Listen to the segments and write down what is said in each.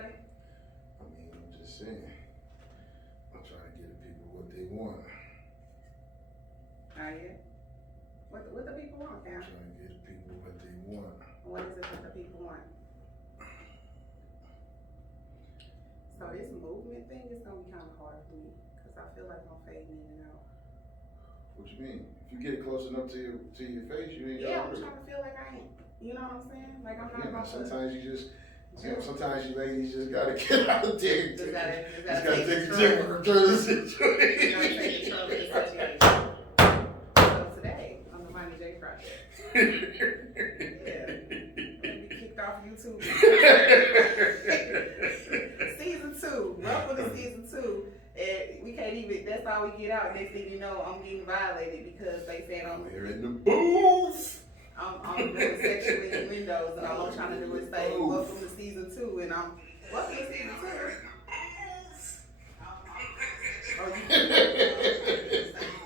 today? I mean, I'm just saying. I'm trying to give the people what they want. Oh, yeah? What the people want, Cam? I'm trying to give the people what they want. What is it that the people want? So this movement thing is gonna be kind of hard for me because I feel like I'm fading in and out. What you mean? If you get it close enough to your face, you ain't Yeah, got I'm trying to feel like I ain't. You know what I'm saying? Like I'm not yeah, about to. sometimes you just, sometimes you ladies just gotta get out there. Just gotta take control of the situation. You gotta take control of the situation. So today on the Moni J Project. Yeah. We kicked off YouTube. Season 2. Welcome to season 2. And we can't even, that's all we get out. Next thing you know, I'm getting violated because they said I'm here in the booth. I'm doing sexual innuendos, and all I'm trying to do is say, welcome to season 2, and I'm, welcome to season 2. Oh,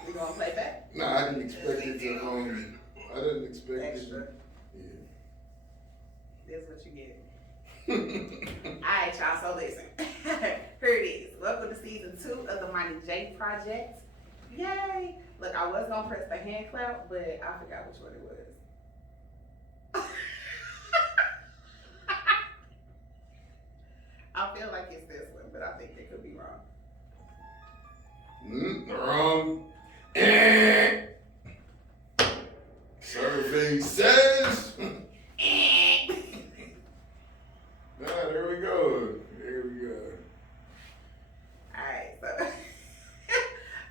you gonna play back? No, I didn't expect it to, I didn't expect Extra. it. Yeah. That's what you get. Alright, y'all, so listen. Here it is. Welcome to season 2 of the Moni J Project. Yay! Look, I was gonna press the hand clap, but I forgot which one it was. I feel like it's this one, but I think it could be wrong. Wrong. Survey says. There we go. There we go. Alright, so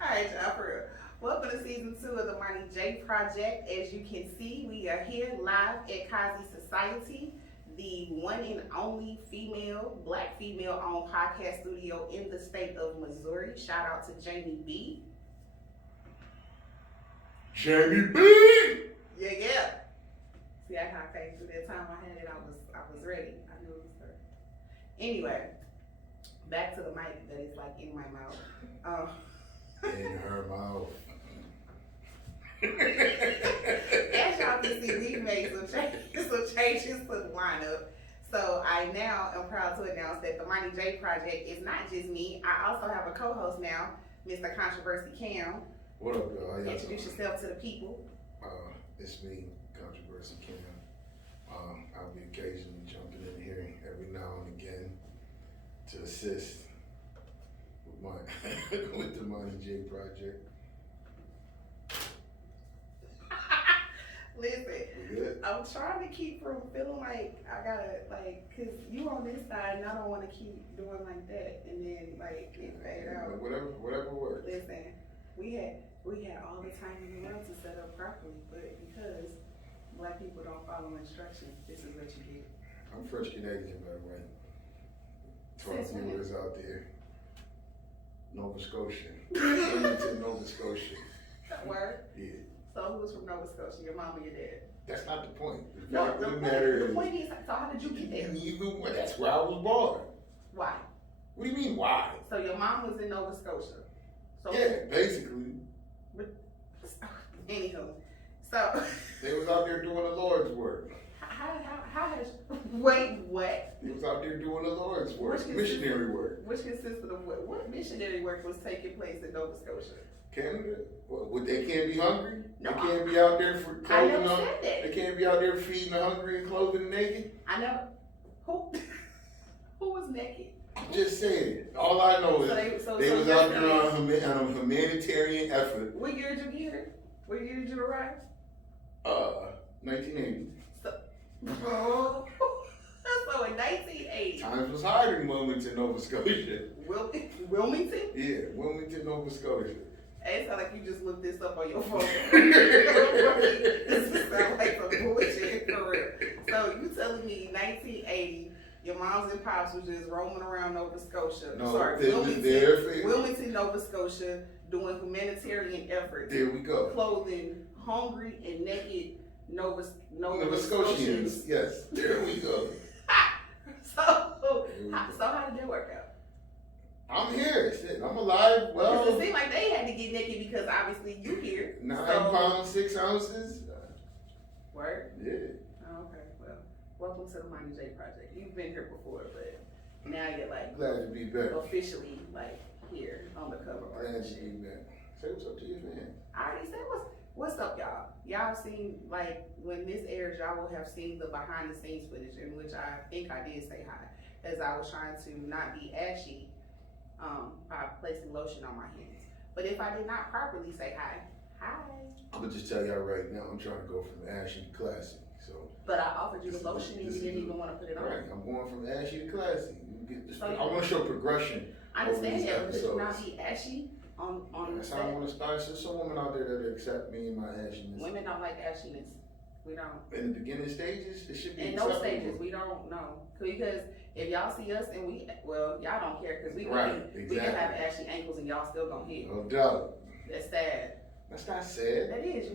alright, y'all, for real. Welcome to season 2 of the Moni J Project. As you can see, we are here live at Kazi Society, the one and only black female-owned podcast studio in the state of Missouri. Shout out to Jamie B. Jamie B. Yeah. See, I kind of came through that time I had it. I was ready. I knew it was her. Anyway, back to the mic that is like in my mouth. In her mouth. As y'all can see, we made some changes to the lineup. So I now am proud to announce that the Moni J Project is not just me. I also have a co-host now, Mr. Controversy Cam. What up, y'all? Introduce yourself to the people. It's me, Controversy Cam. I'll be occasionally jumping in here every now and again to assist with the Moni J Project. Listen, I'm trying to keep from feeling like I gotta, cause you on this side and I don't want to keep doing like that and then it fade out. Whatever works. Listen, we had all the time in the world to set up properly, but because black people don't follow instructions, this is what you get. I'm French Canadian, by the way. 12 viewers out there. Nova Scotia. Wilmington, Nova Scotia. Word? Yeah. So who's from Nova Scotia? Your mom or your dad? That's not the point. The point is, so how did you get there? That's where I was born. Why? What do you mean, why? So your mom was in Nova Scotia. So yeah, basically. Anywho, so they was out there doing the Lord's work. How has wait what? They was out there doing the Lord's work, missionary work. Which consisted of what? What missionary work was taking place in Nova Scotia? Canada? Well, they can't be hungry? No, they can't be out there for clothing. I never said that. They can't be out there feeding the hungry and clothing the naked? I never. Who was naked? I'm just saying. All I know is they was out there on a humanitarian effort. What year did you get here? What year did you arrive? 1980. So in 1980. Times was harder in Wilmington, Nova Scotia. Wilmington? Yeah, Wilmington, Nova Scotia. It sounds like you just looked this up on your phone. This sounds like some bullshit for real. So you telling me 1980, your moms and pops was just roaming around Nova Scotia. No, Wilmington, Nova Scotia, doing humanitarian efforts. There we go. Clothing hungry and naked Nova Scotians. Yes, there we go. So how did that work out? I'm here, sitting. I'm alive. Well, it seemed like they had to get naked because obviously you here. 9 pounds 6 ounces. Word? Yeah. Oh, okay. Well, welcome to the Moni J Project. You've been here before, but now you're like Glad to be back. officially like here on the cover art. Glad to be back. Say what's up to your fans. I already said what's up, y'all. Y'all seen, like, when this airs, y'all will have seen the behind the scenes footage in which I think I did say hi, as I was trying to not be ashy by placing lotion on my hands. But if I did not properly say hi. I'm gonna just tell y'all right now, I'm trying to go from ashy to classy. So. But I offered you the lotion and you didn't even want to put it on. Right, I'm going from ashy to classy. You get this, So I want to show progression. I understand that, but could you not be ashy on That's the how I set? want to start. There's some women out there that accept me and my ashiness. Women don't like ashiness. We don't. In the beginning stages, it should be In those stages, we don't know. Because if y'all see us and y'all don't care because we can have ashy ankles and y'all still gonna hit. No doubt. That's sad. That's not sad. That is.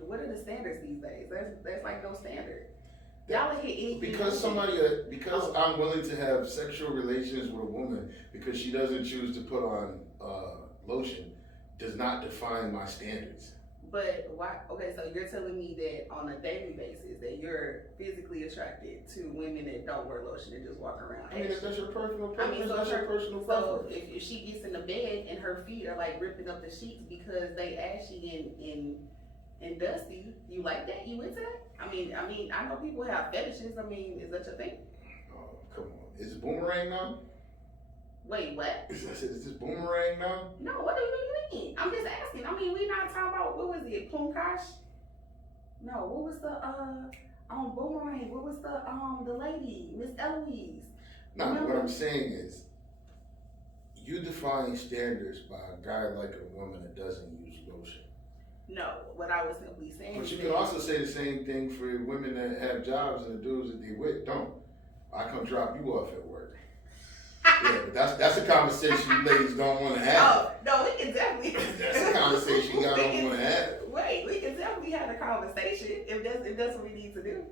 What are the standards these days? There's like no standard. Y'all will hit anything. Because I'm willing to have sexual relations with a woman because she doesn't choose to put on lotion does not define my standards. But why? Okay, so you're telling me that on a daily basis that you're physically attracted to women that don't wear lotion and just walk around. I mean, if that's your personal preference, so that's your personal preference. So if she gets in the bed and her feet are like ripping up the sheets because they ashy and dusty, you like that? You into that? I mean, I know people have fetishes. I mean, is that your thing? Oh, come on. Is it boomerang now? Wait, what? Is this boomerang now? No, what do you mean? I'm just asking. I mean, we not talking about, what was it, Punkash? No, what was the, boomerang? What was the lady, Miss Eloise? No, what I'm saying is, you define standards by a guy like a woman that doesn't use lotion. No, what I was simply saying. But you can also say the same thing for women that have jobs and the dudes that they with don't. I come drop you off at work. Yeah, but that's a conversation you ladies don't want to have. Oh, no, we can definitely. That's a conversation y'all don't want to have. Wait, we can definitely have a conversation if that's what we need to do.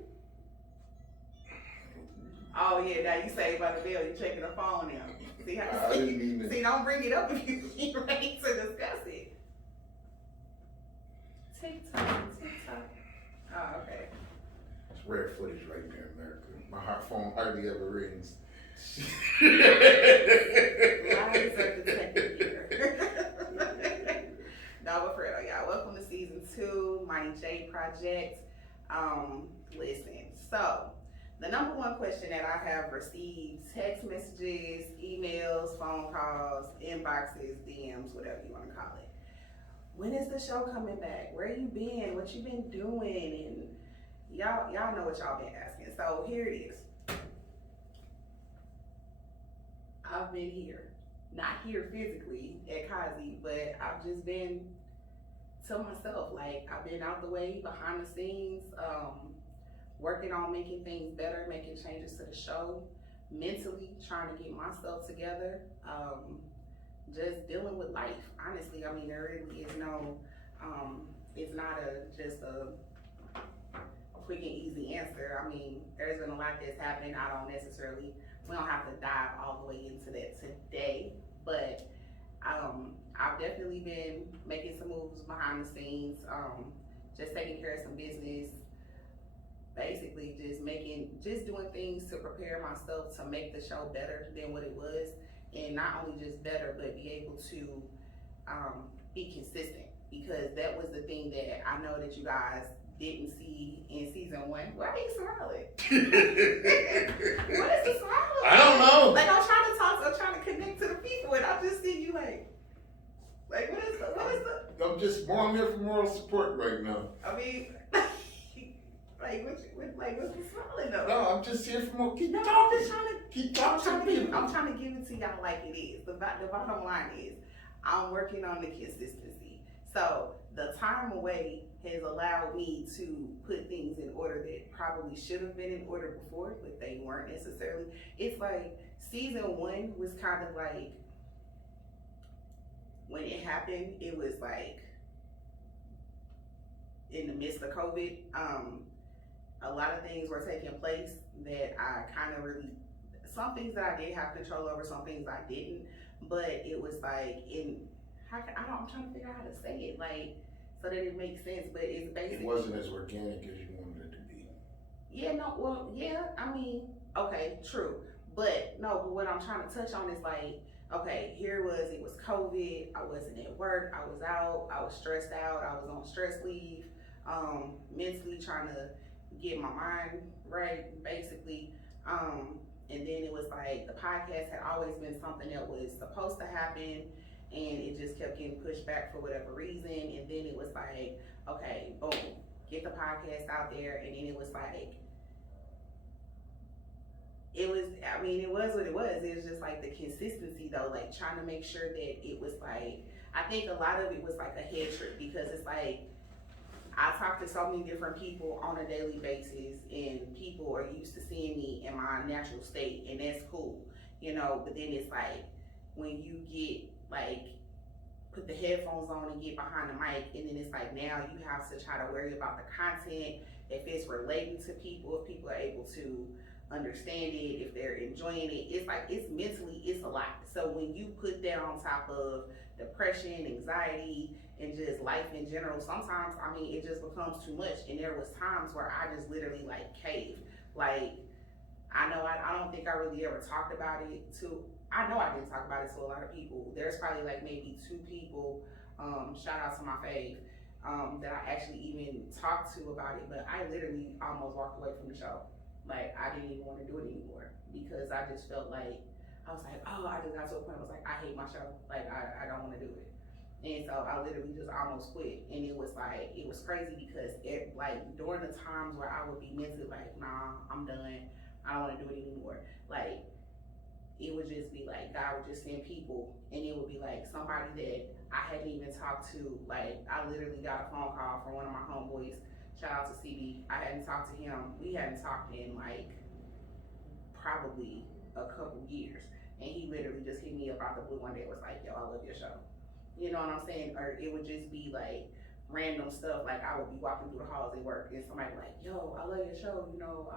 Oh yeah, now you say by the bell, you're checking the phone now. See how? See, don't bring it up if you ain't ready to discuss it. TikTok. Oh, okay. It's rare footage right there in America. My phone hardly ever rings. Lies are detected here. No, but for real, y'all. Welcome to season 2, Moni J Project. Listen. So, the number one question that I have received: text messages, emails, phone calls, inboxes, DMs, whatever you want to call it. When is the show coming back? Where you been? What you been doing? And y'all know what y'all been asking. So here it is. I've been here, not here physically at Kazi, but I've just been to myself. Like, I've been out the way, behind the scenes, working on making things better, making changes to the show, mentally trying to get myself together, just dealing with life. Honestly, I mean, there really is no, it's not just a quick and easy answer. I mean, there's been a lot that's happened. We don't have to dive all the way into that today, but I've definitely been making some moves behind the scenes, just taking care of some business, basically just doing things to prepare myself to make the show better than what it was, and not only just better, but be able to be consistent, because that was the thing that I know that you guys didn't see in season 1. Why are you smiling? What is the smile? I don't know. Like, I'm trying to connect to the people, and I just see you like what is the? I'm here for moral support right now. I mean, what's the smiling though? No, I'm just here for more. Keep I'm trying to give it to y'all like it is. The bottom line is, I'm working on the consistency. So the time away has allowed me to put things in order that probably should have been in order before, but they weren't necessarily. It's like season 1 was kind of like, when it happened, it was like in the midst of COVID. A lot of things were taking place that I kind of really, some things that I did have control over, some things I didn't, but it was like I'm trying to figure out how to say it, like, so that it makes sense, but it's basically. It wasn't as organic as you wanted it to be. Yeah, no, well, yeah, I mean, okay, true. But no, but what I'm trying to touch on is like, okay, here it was COVID. I wasn't at work. I was out. I was stressed out. I was on stress leave, mentally trying to get my mind right, basically. And then it was like the podcast had always been something that was supposed to happen, and it just kept getting pushed back for whatever reason. And then it was like, okay, boom, get the podcast out there. And then it was like, it was, I mean, it was what it was. It was just like the consistency though, like trying to make sure that it was like, I think a lot of it was like a head trip, because it's like, I talk to so many different people on a daily basis, and people are used to seeing me in my natural state, and that's cool, you know. But then it's like, when you get like, put the headphones on and get behind the mic, and then it's like, now you have to try to worry about the content, if it's relating to people, if people are able to understand it, if they're enjoying it. It's like, it's mentally, it's a lot. So when you put that on top of depression, anxiety, and just life in general, sometimes, I mean, it just becomes too much. And there was times where I just literally like caved. Like, I know I don't think I really ever talked about it to, I know I didn't talk about it to a lot of people. There's probably like maybe 2 people, shout out to my fave, that I actually even talked to about it, but I literally almost walked away from the show. Like, I didn't even want to do it anymore, because I just felt like, I was like, oh, I just got to a point, I was like, I hate my show. Like, I don't want to do it. And so I literally just almost quit. And it was like, it was crazy, because it, like, during the times where I would be mentally like, nah, I'm done, I don't want to do it anymore. Like, it would just be like, God would just send people, and it would be like somebody that I hadn't even talked to. Like, I literally got a phone call from one of my homeboys. Shout out to CB. I hadn't talked to him. We hadn't talked in like probably a couple years. And he literally just hit me up out the blue one day and was like, yo, I love your show. You know what I'm saying? Or it would just be like random stuff. Like, I would be walking through the halls at work, and somebody would be like, yo, I love your show. You know,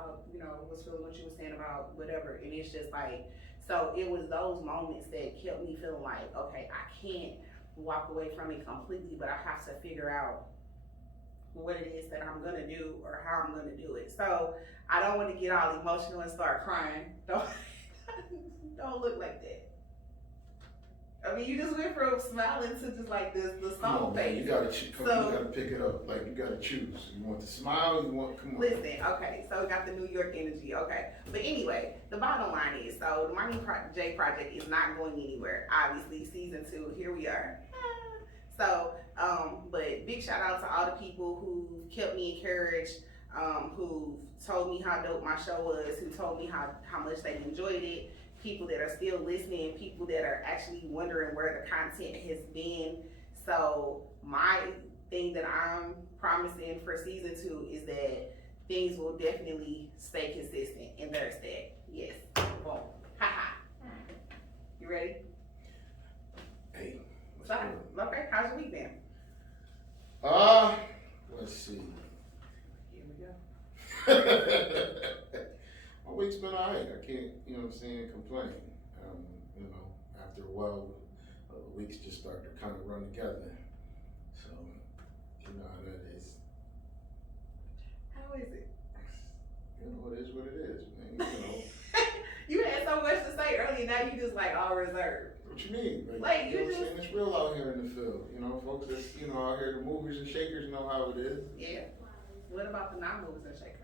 was feeling what you were saying about whatever. And it's just like, so it was those moments that kept me feeling like, okay, I can't walk away from it completely, but I have to figure out what it is that I'm gonna do, or how I'm gonna do it. So I don't want to get all emotional and start crying. Don't look like that. I mean, you just went from smiling to just like the stone face. You gotta pick it up. Like, you gotta choose. You want to smile, you want, come on. Listen, okay, so we got the New York energy, okay. But anyway, the bottom line is, so the Moni J project is not going anywhere. Obviously, season 2, here we are. So, but big shout out to all the people who kept me encouraged, who told me how dope my show was, who told me how much they enjoyed it, people that are still listening, people that are actually wondering where the content has been. So my thing that I'm promising for season 2 is that things will definitely stay consistent, and there's that. Yes, boom, haha. You ready? Hey. Okay, how's your week been? Let's see. Here we go. My week's been alright. I can't, you know what I'm saying, complain. You know, after a while, the weeks just start to kind of run together. So, you know how that is. How is it? You know, it is what it is, man. You know. You had so much to say earlier, now you just like all reserved. What you mean? Like you know you what I'm just... saying? It's real out here in the field. You know, folks that's, you know, out here, the movers and shakers know how it is. Yeah. What about the non-movers and shakers?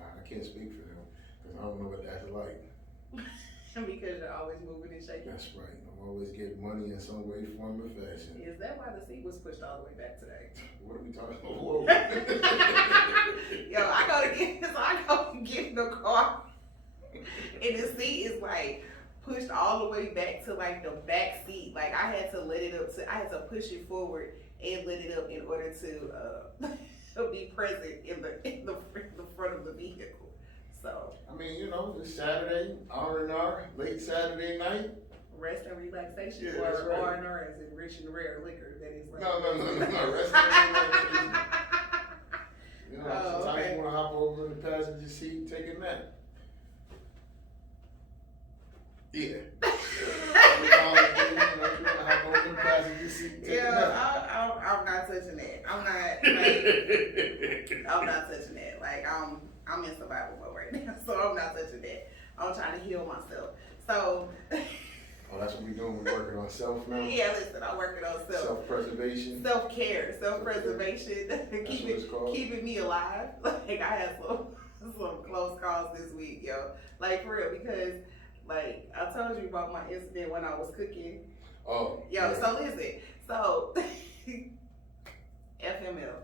I can't speak for them, because I don't know what that's like. Because you're always moving and shaking. That's right. I'm always getting money in some way, form, or fashion. Is that why the seat was pushed all the way back today? What are we talking about? Yo, I go to get in the car, and the seat is like pushed all the way back to like the back seat. Like, I had to I had to push it forward and let it up in order to be present in the front of the vehicle. So, I mean, you know, it's Saturday, R&R, late Saturday night. Rest and relaxation, Yeah, or that's right. R&R as in rich and rare liquor. That is like No, rest and relaxation. You know, sometimes okay. you want to hop over in the passenger seat and take a nap. Yeah. You want to hop over in the passenger seat and take a nap. I'm not touching that. I'm not touching that. Like, I'm in survival mode right now, so I'm not touching that. I'm trying to heal myself. So. Oh, that's what we doing. We're working on self now. Yeah, listen, I'm working on Self-preservation. Self-care, self-preservation, Called. keeping me alive. Like I had some close calls this week, yo. Like for real, because like I told you about my incident when I was cooking. Oh. Yo, yeah. So listen, so FML.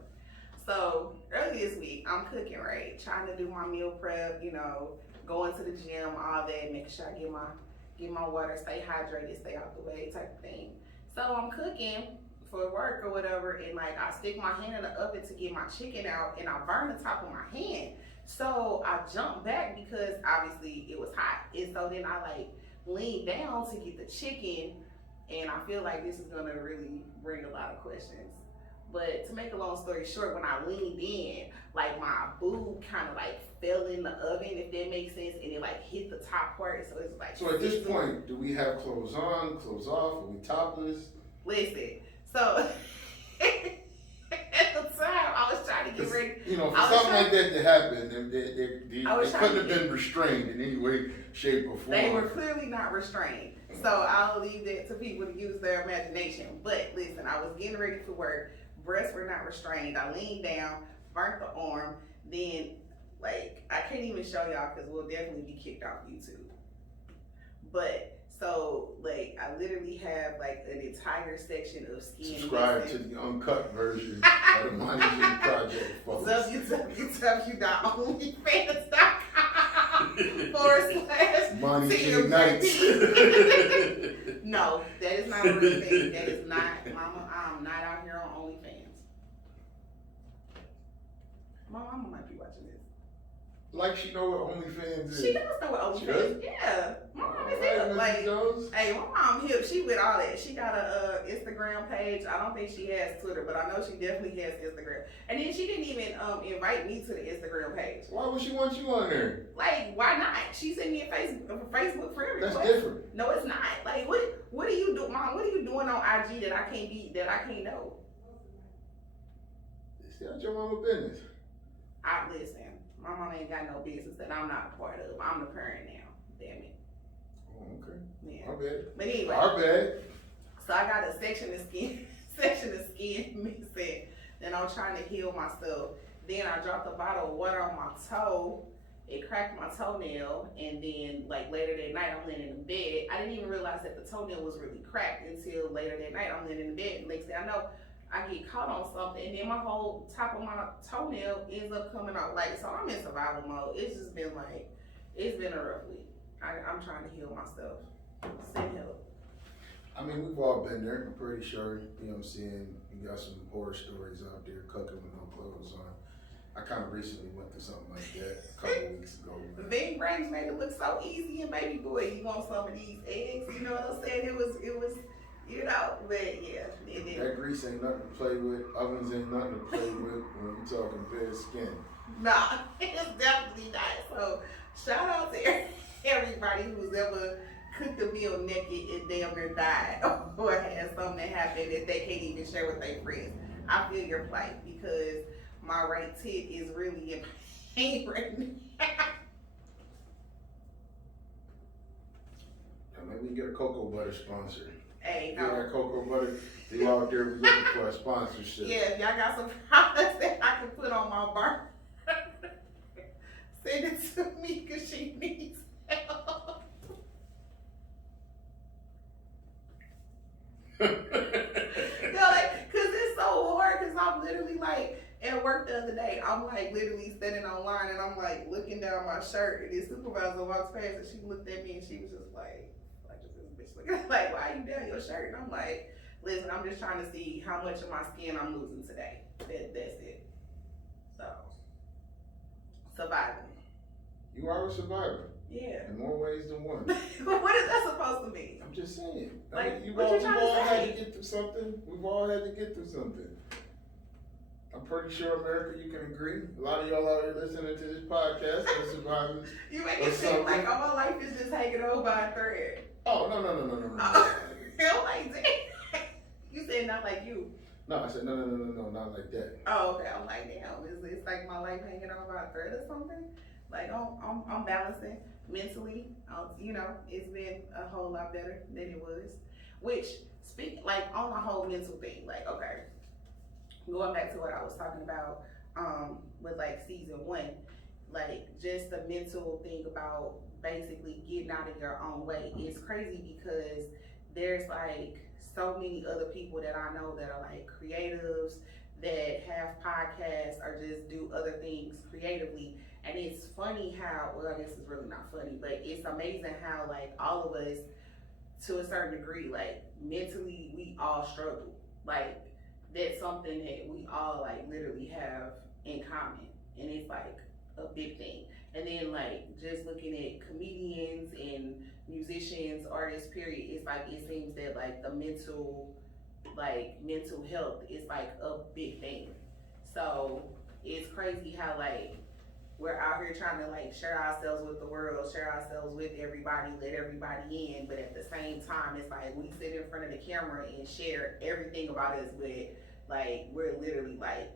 So early this week, I'm cooking, right? Trying to do my meal prep, you know, going to the gym, all that, making sure I get my water, stay hydrated, stay out the way, type of thing. So I'm cooking for work or whatever, and like I stick my hand in the oven to get my chicken out, and I burn the top of my hand. So I jumped back because obviously it was hot, and so then I like leaned down to get the chicken, and I feel like this is gonna really bring a lot of questions. But to make a long story short, when I leaned in, like my boob kind of like fell in the oven, if that makes sense, and it like hit the top part, so it's like. So at this point, do we have clothes on, clothes off? Are we topless? Listen, so at the time I was trying to get ready. You know, for something like that to happen, they couldn't have been restrained in any way, shape, or form. They were clearly not restrained. So I'll leave that to people to use their imagination. But listen, I was getting ready for work. Breasts were not restrained. I leaned down, burnt the arm. Then, like, I can't even show y'all because we'll definitely be kicked off YouTube. But, so, like, I literally have, like, an entire section of skin. Subscribe to the uncut version of the Moni J Project, folks. www.onlyfans.com/. Moni J Nights. No, that is not a real thing. That is not, Mama, I'm not out here on OnlyFans. My mama might be watching this. Like she know what OnlyFans is. She does know what OnlyFans is. Yeah. My mom is hip. Like, hey, my mom hip. She with all that. She got a Instagram page. I don't think she has Twitter, but I know she definitely has Instagram. And then she didn't even invite me to the Instagram page. Why would she want you on there? Like, why not? She sent me a Facebook friend request. That's different. No, it's not. Like, what are you doing, Mom? What are you doing on IG that I can't know? It's not your mama business. Listen, my mom ain't got no business that I'm not a part of. I'm the parent now. Damn it. Oh, okay. Yeah. My bad. But anyway. Our bad. So I got a section of skin missing. Then I'm trying to heal myself. Then I dropped a bottle of water on my toe. It cracked my toenail. And then like later that night, I'm laying in the bed. I didn't even realize that the toenail was really cracked until later that night. I'm laying in the bed. And next thing I know, I get caught on something, and then my whole top of my toenail ends up coming out. Like, so I'm in survival mode. It's just been like, it's been a rough week. I'm trying to heal myself. Send help. I mean, we've all been there. I'm pretty sure, you know what I'm saying, you got some horror stories out there, cooking with no clothes on. I kind of recently went through something like that a couple of weeks ago. Ving Rhames made it look so easy, and baby boy, you want some of these eggs? You know what I'm saying? It was. You know, but yeah. That grease ain't nothing to play with. Ovens ain't nothing to play with when you're talking bare skin. Nah, it's definitely not. So shout out to everybody who's ever cooked a meal naked and damn near died or had something happen that they can't even share with their friends. I feel your plight because my right tit is really in pain right now. Maybe we can get a cocoa butter sponsor. Hey, no. Get that cocoa butter. You out there looking for a sponsorship. Yeah, if y'all got some products that I can put on my bar, send it to me because she needs help. Cause it's so hard. Cause I'm literally like at work the other day. I'm like literally standing online and I'm like looking down my shirt, and the supervisor walks past and she looked at me and she was just like this bitch looking like, why are you down your shirt? And I'm like, listen, I'm just trying to see how much of my skin I'm losing today. That's it. So surviving. You are a survivor. Yeah. In more ways than one. What is that supposed to mean? I'm just saying. Like, I mean, what you trying to say? had to get through something. We've all had to get through something. I'm pretty sure, America, you can agree. A lot of y'all out here listening to this podcast are survivors. You make it seem like all my life is just hanging on by a thread. Oh, no. I'm like, damn. You said not like you. No, I said no, not like that. Oh, okay. I'm like, damn, is like my life hanging on by a thread or something? Like I'm balancing mentally. You know, it's been a whole lot better than it was. Which speak like on the whole mental thing. Like okay, going back to what I was talking about with like season one, like just the mental thing about basically getting out of your own way. It's crazy because there's like so many other people that I know that are like creatives that have podcasts or just do other things creatively. And it's funny how, well, I guess it's really not funny, but it's amazing how like all of us to a certain degree, like mentally, we all struggle. Like that's something that we all like literally have in common, and it's like a big thing. And then like just looking at comedians and musicians, artists, period, it's like it seems that like the mental health is like a big thing. So it's crazy how like we're out here trying to like share ourselves with the world, share ourselves with everybody, let everybody in, but at the same time, it's like we sit in front of the camera and share everything about us, but like we're literally like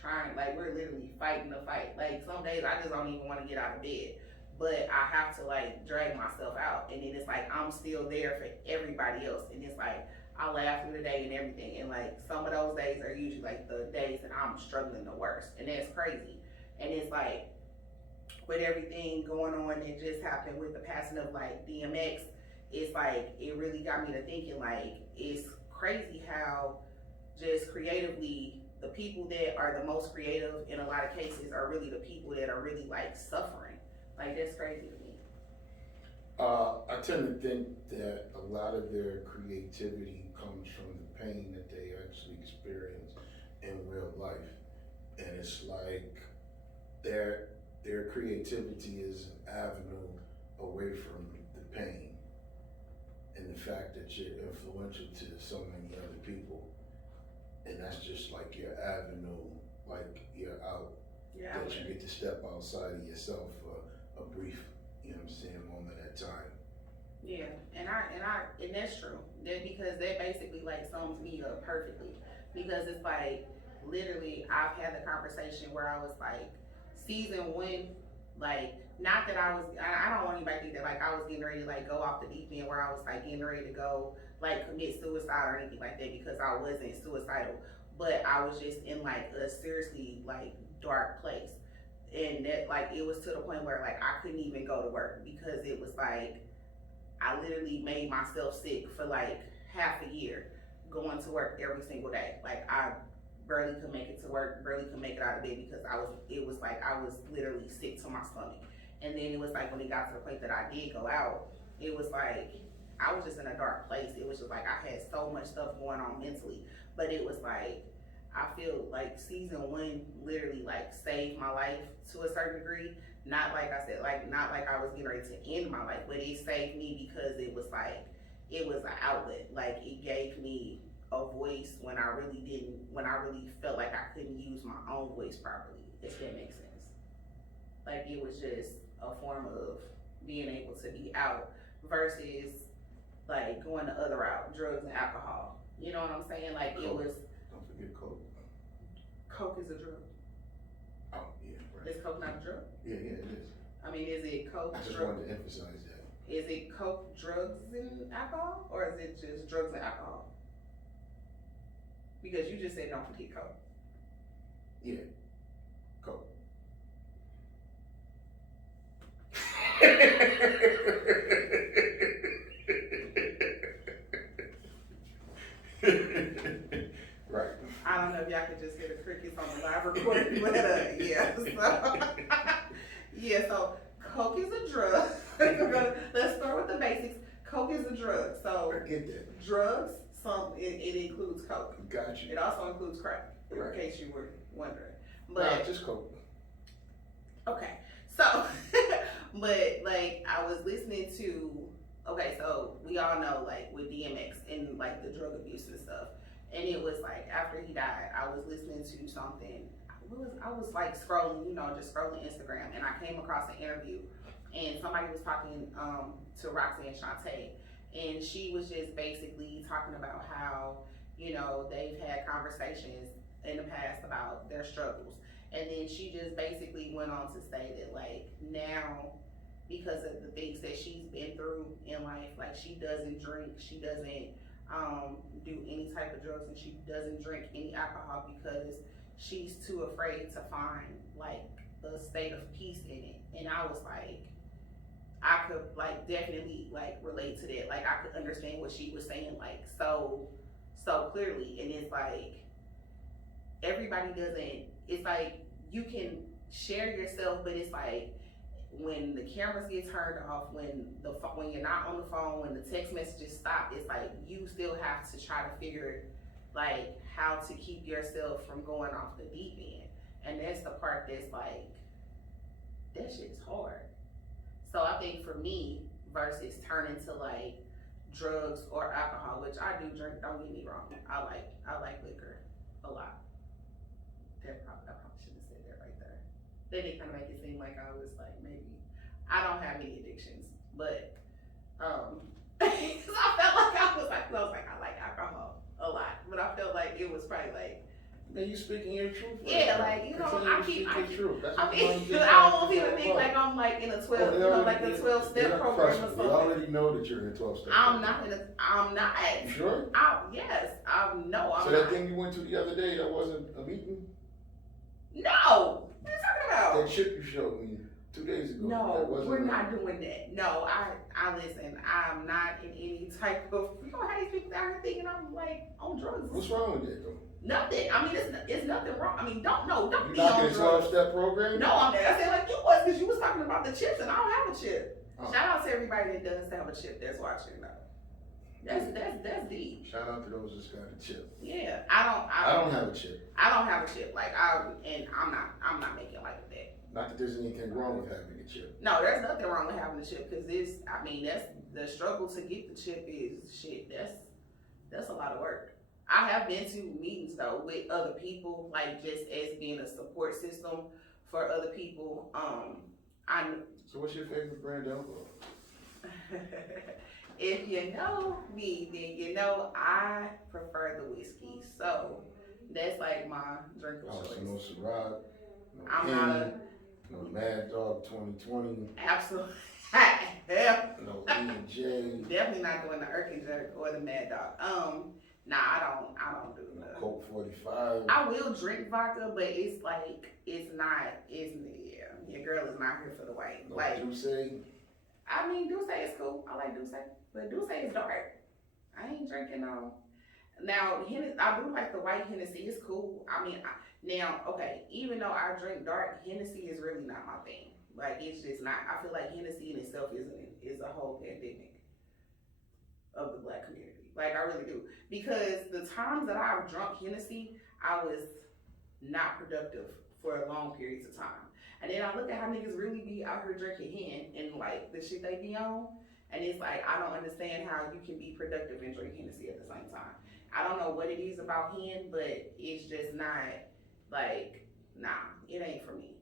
trying, like we're literally fighting the fight. Like some days I just don't even want to get out of bed, but I have to like drag myself out, and then it's like I'm still there for everybody else, and it's like I laugh through the day and everything, and like some of those days are usually like the days that I'm struggling the worst, and that's crazy. And it's like with everything going on that just happened with the passing of like DMX, it's like it really got me to thinking like it's crazy how just creatively the people that are the most creative in a lot of cases are really the people that are really like suffering. Like that's crazy to me. I tend to think that a lot of their creativity comes from the pain that they actually experience in real life. And it's like their creativity is an avenue away from the pain and the fact that you're influential to so many other people. And that's just like your avenue, like you're out, Yeah. that you get to step outside of yourself for a brief, you know what I'm saying, moment at time. Yeah, and that's true. That because that basically like sums me up perfectly. Because it's like literally I've had the conversation where I was like season one, like not that I don't want anybody to think that like I was getting ready to like go off the deep end where I was like getting ready to go like commit suicide or anything like that because I wasn't suicidal. But I was just in like a seriously like dark place. And that like it was to the point where like I couldn't even go to work because it was like I literally made myself sick for like half a year going to work every single day. Like I barely could make it to work, barely could make it out of bed because it was like I was literally sick to my stomach. And then it was like when it got to the point that I did go out, it was like I was just in a dark place. It was just like I had so much stuff going on mentally. But it was like I feel like season one literally like saved my life to a certain degree. Not like I said, like not like I was getting ready to end my life, but it saved me because it was like it was an outlet. Like it gave me a voice when I really didn't, when I really felt like I couldn't use my own voice properly, if that makes sense. Like it was just a form of being able to be out versus like going the other route, drugs and alcohol. You know what I'm saying? Like Coke. It was. Don't forget Coke. Coke is a drug. Oh, yeah, right. Is Coke not a drug? Yeah, it is. I mean, is it Coke? I just drug? wanted to emphasize that. Is it Coke, drugs, and alcohol, or is it just drugs and alcohol? Because you just said don't forget Coke. Yeah, Coke. Right. I don't know if y'all could just hear the crickets on the live recording, but yeah. So yeah, so Coke is a drug. Let's start with the basics. Coke is a drug. So I get that. drugs, it includes Coke. Got you. It also includes crack, Right. in case you were wondering. Nah, But just Coke. okay, so but like I was listening to, okay, so we all know like with DMX and like the drug abuse and stuff, and it was like after he died, I was listening to something. I was like scrolling, just scrolling Instagram, and I came across an interview, and somebody was talking to Roxy and Shantae, and she was just basically talking about how they've had conversations in the past about their struggles. And then she just basically went on to say that like now, because of the things that she's been through in life, like she doesn't drink, she doesn't do any type of drugs, and she doesn't drink any alcohol because she's too afraid to find like a state of peace in it. And I was like, I could like definitely like relate to that. Like I could understand what she was saying like so clearly. And it's like everybody doesn't. It's like you can share yourself, but it's like when the cameras get turned off, when you're not on the phone, when the text messages stop, it's like you still have to try to figure like how to keep yourself from going off the deep end. And that's the part that's like that shit's hard. So I think for me, versus turning to like drugs or alcohol, which I do drink, don't get me wrong. I like liquor a lot. I probably shouldn't have said that right there. They did kind of make it seem like I was like maybe I don't have any addictions, but so I felt like I was like I like alcohol a lot, but I felt like it was probably like. Man, you speaking your truth. Yeah, like you know, I mean, I don't want people to think like I'm like in a 12, like a 12-step program or something. They already know that you're in a 12-step. I'm not. You sure? Yes, no, I'm so not. that thing you went to the other day, that wasn't a meeting? No, what are you talking about? That chip you showed me 2 days ago. No, we're not doing that. No, I listen. I'm not in any type of. You know how these people out here thinking I'm like on drugs. What's wrong with that though? Nothing. I mean, it's nothing wrong. I mean, don't you be on drugs. You drugs. not in a 12-step program? No, I'm there. I said like you was because you was talking about the chips and I don't have a chip. Oh. Shout out to everybody that does have a chip that's watching though. That's deep. Shout out to those that's got a chip. Yeah, I don't have a chip. I don't have a chip. Like I'm not making light of that. Not that there's anything wrong with having a chip. No, there's nothing wrong with having a chip because that's the struggle to get the chip is shit. That's a lot of work. I have been to meetings though with other people, like just as being a support system for other people. So what's your favorite brand alcohol? If you know me, then you know I prefer the whiskey. So that's like my drink of choice. So no Ciroc, no I'm Henny, not no Mad Dog 2020. Absolutely. No E&J. Definitely not doing the Erkenjerk or the Mad Dog. Nah, I don't do No that. Coke 45. I will drink vodka, but it's like your girl is not here for the white. No like Douce. I mean, Douce is cool. I like Douce, but Douce is dark. I ain't drinking no. Now, I do like the white Hennessy. It's cool. I mean, even though I drink dark, Hennessy is really not my thing. Like, it's just not. I feel like Hennessy in itself is a whole pandemic of the black community. Like, I really do. Because the times that I've drunk Hennessy, I was not productive for long periods of time. And then I look at how niggas really be out here drinking hen and like the shit they be on. And it's like, I don't understand how you can be productive and drink Hennessy at the same time. I don't know what it is about hen, but it's just not like, nah, it ain't for me.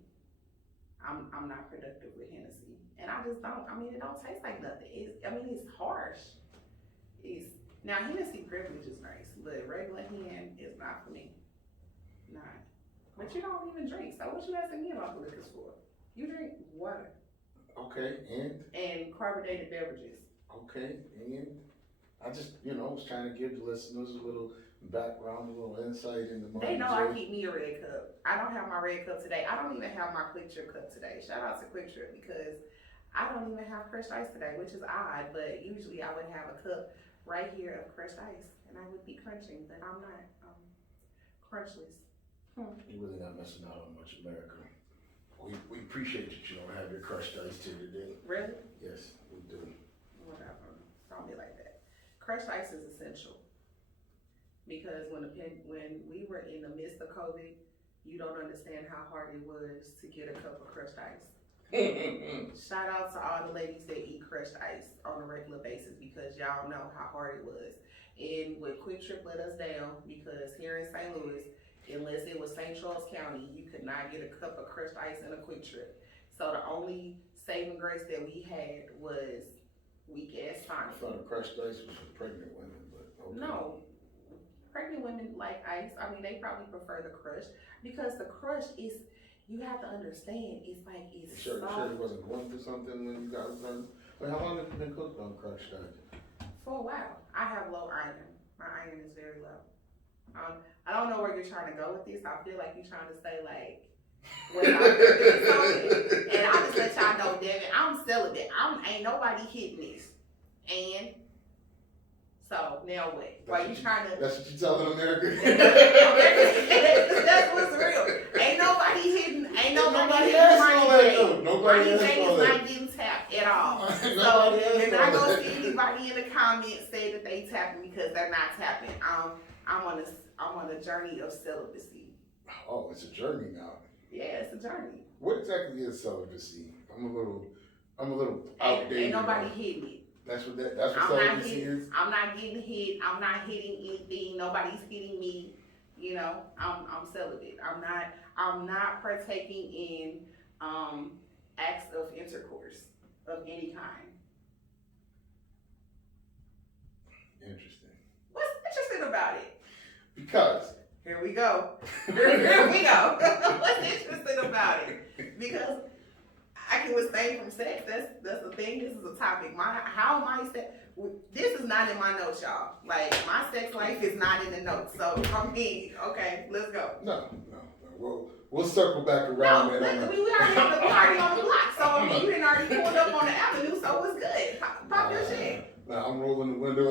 I'm not productive with Hennessy. And I just don't, it don't taste like nothing. It's harsh. Now Hennessy privilege is nice, but regular hen is not for me. Not. But you don't even drink, so what you asking me about the liquors for? You drink water. Okay, and carbonated beverages. Okay, and I just, was trying to give the listeners a little background, a little insight into Moni. They know I keep me a red cup. I don't have my red cup today. I don't even have my Quick Trip cup today. Shout out to Quick Trip because I don't even have crushed ice today, which is odd, but usually I would have a cup right here of crushed ice and I would be crunching, but I'm not crunchless. You're really not missing out on much, America. We appreciate that you don't have your crushed ice here today. Really? Yes, we do. Whatever. Don't be like that. Crushed ice is essential because when we were in the midst of COVID, you don't understand how hard it was to get a cup of crushed ice. Shout out to all the ladies that eat crushed ice on a regular basis because y'all know how hard it was. And with Quick Trip let us down because here in St. Louis, unless it was St. Charles County, you could not get a cup of crushed ice in a Quick Trip. So the only saving grace that we had was weak ass Sonic. I thought the crushed ice was for pregnant women, but okay. No, pregnant women like ice. They probably prefer the crush because the crush you have to understand, it's like, it's Sure soft. it wasn't going through something when you got it done. But how long have you been cooked on crushed iron? For a while. I have low iron. My iron is very low. I don't know where you're trying to go with this. I feel like you're trying to say, like, when I'm cooking something. And I'll just let y'all know, damn it, I'm celibate. Ain't nobody hitting this. And so now what? Why you trying to? That's what you telling America. That's what's real. Ain't nobody hitting. Ain't nobody hitting Money J. Money J is not getting tapped at all. So you're not gonna see anybody in the comments say that they tapping because they're not tapping. I'm on a journey of celibacy. Oh, it's a journey now. Yeah, it's a journey. What exactly is celibacy? I'm a little outdated. Ain't nobody hitting it. That's what celibacy is. I'm not getting hit. I'm not hitting anything. Nobody's hitting me. You know, I'm celibate. I'm not partaking in acts of intercourse of any kind. Interesting. What's interesting about it? Because here we go. Here we go. What's interesting about it? Because I can abstain from sex. That's the thing. This is a topic. How am I sex? This is not in my notes, y'all. Like, my sex life is not in the notes. So I mean, okay, let's go. No. We'll circle back around. No, we already on the block. So I mean, you didn't already pulled up on the avenue, so it's good. Pop your shit. Nah, I'm rolling the window. No,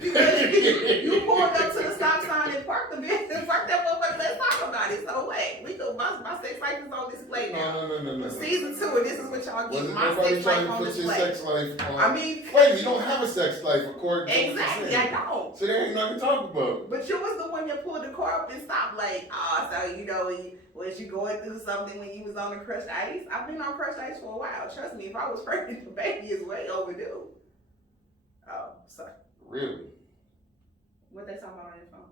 because you pulled up to the stop sign and parked the business, parked that motherfucker. Let's talk about it. So wait, my sex life is on display now. No. Season 2, and this is what y'all get. My nobody sex trying life to on put display. your sex life on. I mean, wait, you don't have a sex life according to exactly. I don't. So there ain't nothing to talk about. But you was the one that pulled the car up and stopped. Like, so you know, was you going through something when you was on the crushed ice? I've been on crushed ice for a while. Trust me, if I was pregnant, the baby is way overdue. Oh, sorry. Really? What they talking about on your phone?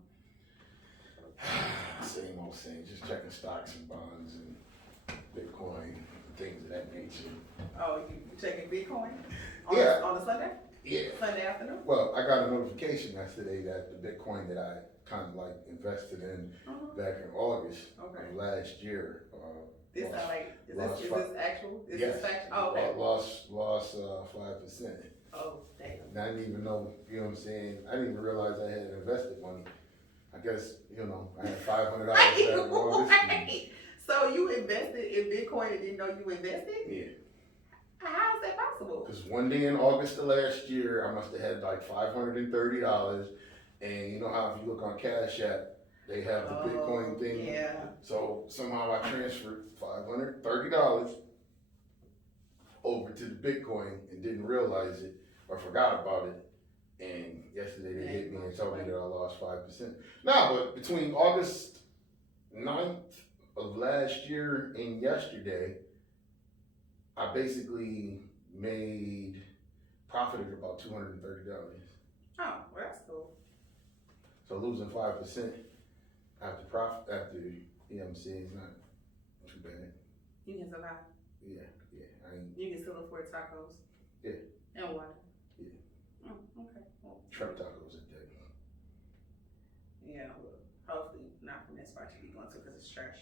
Same old same. Just checking stocks and bonds and Bitcoin, things of that nature. Oh, you checking Bitcoin? On a Sunday? Yeah. Sunday afternoon? Well, I got a notification yesterday that the Bitcoin that I kind of like invested in back in August of last year. This sound like, is this actual? Is yes. this factual? Oh, okay. Lost 5%. Oh, damn. And I didn't even know, you know what I'm saying? I didn't even realize I had invested money. I guess, you know, I had $500 back in August. So you invested in Bitcoin and didn't know you invested? Yeah. How is that possible? Because one day in August of last year, I must have had like $530. And you know how if you look on Cash App, they have the Bitcoin thing. Yeah. So somehow I transferred $530 over to the Bitcoin and didn't realize it or forgot about it. And yesterday they hit me and told me that I lost 5%. No, but between August 9th of last year and yesterday, I basically profited about $230. Oh, well, that's cool. So losing 5% after, you know what I'm saying, it's not too bad. You can survive. Yeah. You can still afford tacos. Yeah. And water. Yeah. Oh, okay. Well, Truck tacos a day. Yeah, well, hopefully not from that spot you be going to because it's trash.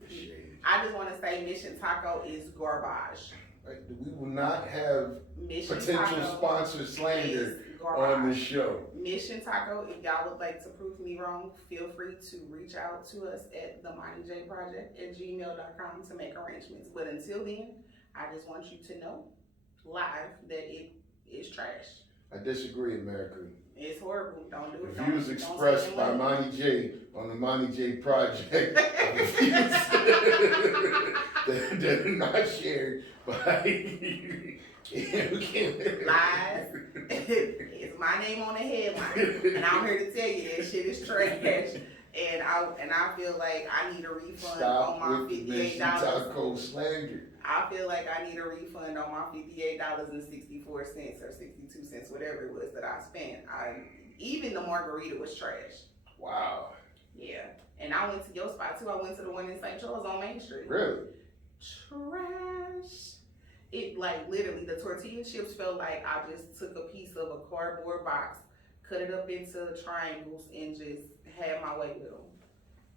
The shade. I just want to say Mission Taco is garbage. Like, we will not have Mission potential Taco sponsor slander on this show. Mission Taco, if y'all would like to prove me wrong, feel free to reach out to us at the MoniJProject@gmail.com to make arrangements. But until then, I just want you to know live that it is trash. I disagree, America. It's horrible. Don't do it. The views expressed by Moni J on the Moni J Project are the views that are not shared by lies. It's my name on the headline, and I'm here to tell you that shit is trash. And I feel like I need a refund on my $58. Taco slander. I feel like I need a refund on my $58.64 or 62 cents, whatever it was that I spent. Even the margarita was trash. Wow. Yeah. And I went to your spot too. I went to the one in St. Charles on Main Street. Really? Trash. It like literally the tortilla chips felt like I just took a piece of a cardboard box, cut it up into triangles, and just had my way with them.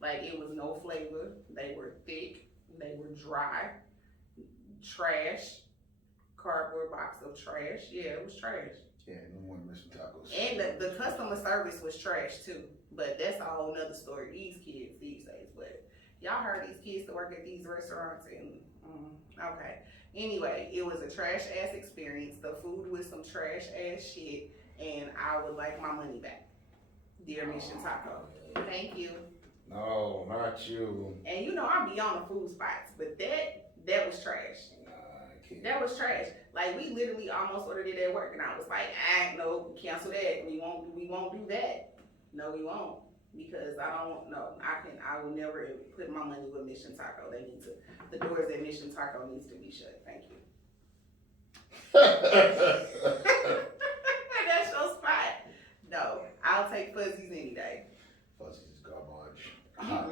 Like it was no flavor. They were thick. They were dry. Trash. Cardboard box of trash. Yeah, it was trash. Yeah, no more mission tacos. And the customer service was trash too. But that's a whole nother story. These kids these days. But y'all heard these kids to work at these restaurants and okay. Anyway, it was a trash ass experience. The food was some trash ass shit, and I would like my money back. Dear Mission Taco. Thank you. No, not you. And you know I be on the food spots, but that was trash. Nah, I can't. That was trash. Like we literally almost ordered it at work, and I was like, no, cancel that. We won't do that. No, we won't. Because I will never put my money with Mission Taco. The doors at Mission Taco needs to be shut. Thank you. That's your spot. No, I'll take Fuzzies any day. Fuzzies is garbage.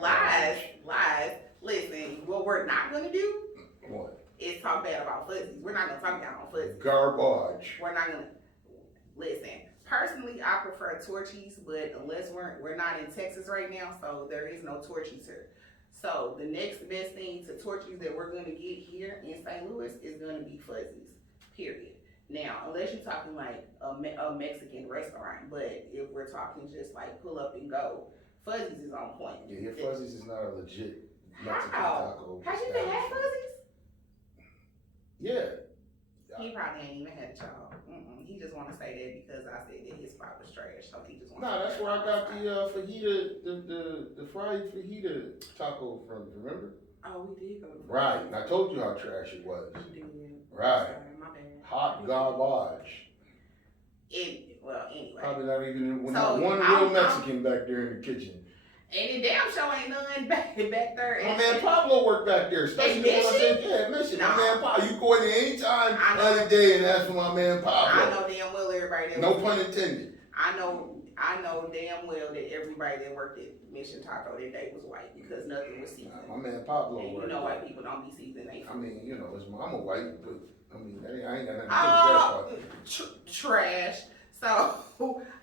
Lies. Listen, what we're not gonna do What? is talk bad about Fuzzies. We're not gonna talk down on Fuzzies. Garbage. We're not gonna listen. Personally, I prefer Torchies, but unless we're not in Texas right now, so there is no Torchies here. So the next best thing to Torchies that we're gonna get here in St. Louis is gonna be Fuzzies. Period. Now, unless you're talking like a Mexican restaurant, but if we're talking just like pull up and go, Fuzzies is on point. Yeah, your Fuzzies is not a legit Mexican How? taco. Have you been had Fuzzies? Yeah. He probably ain't even had y'all. He just want to say that because I said that his spot was trash, so he just want. Nah, that's where I got the fajita, the fried fajita taco from. Remember? Oh, we did go. Right. And I told you how trash it was. We did. Right. Sorry, my bad. Hot garbage. Anyway. Probably not even So, one real Mexican back there in the kitchen. And the damn show ain't none back there. My man Pablo worked back there, especially when I said, yeah, mission. Nah. My man Pablo, you go in there anytime of the day and ask for my man Pablo. I know damn well everybody that No pun intended. I know damn well that everybody that worked at Mission Taco that day was white because nothing was seasoned. My man Pablo And you worked know there. white people don't be seasoned they food. I mean, you know, I'm a white, but I mean, I ain't got nothing to do with that part. Trash. So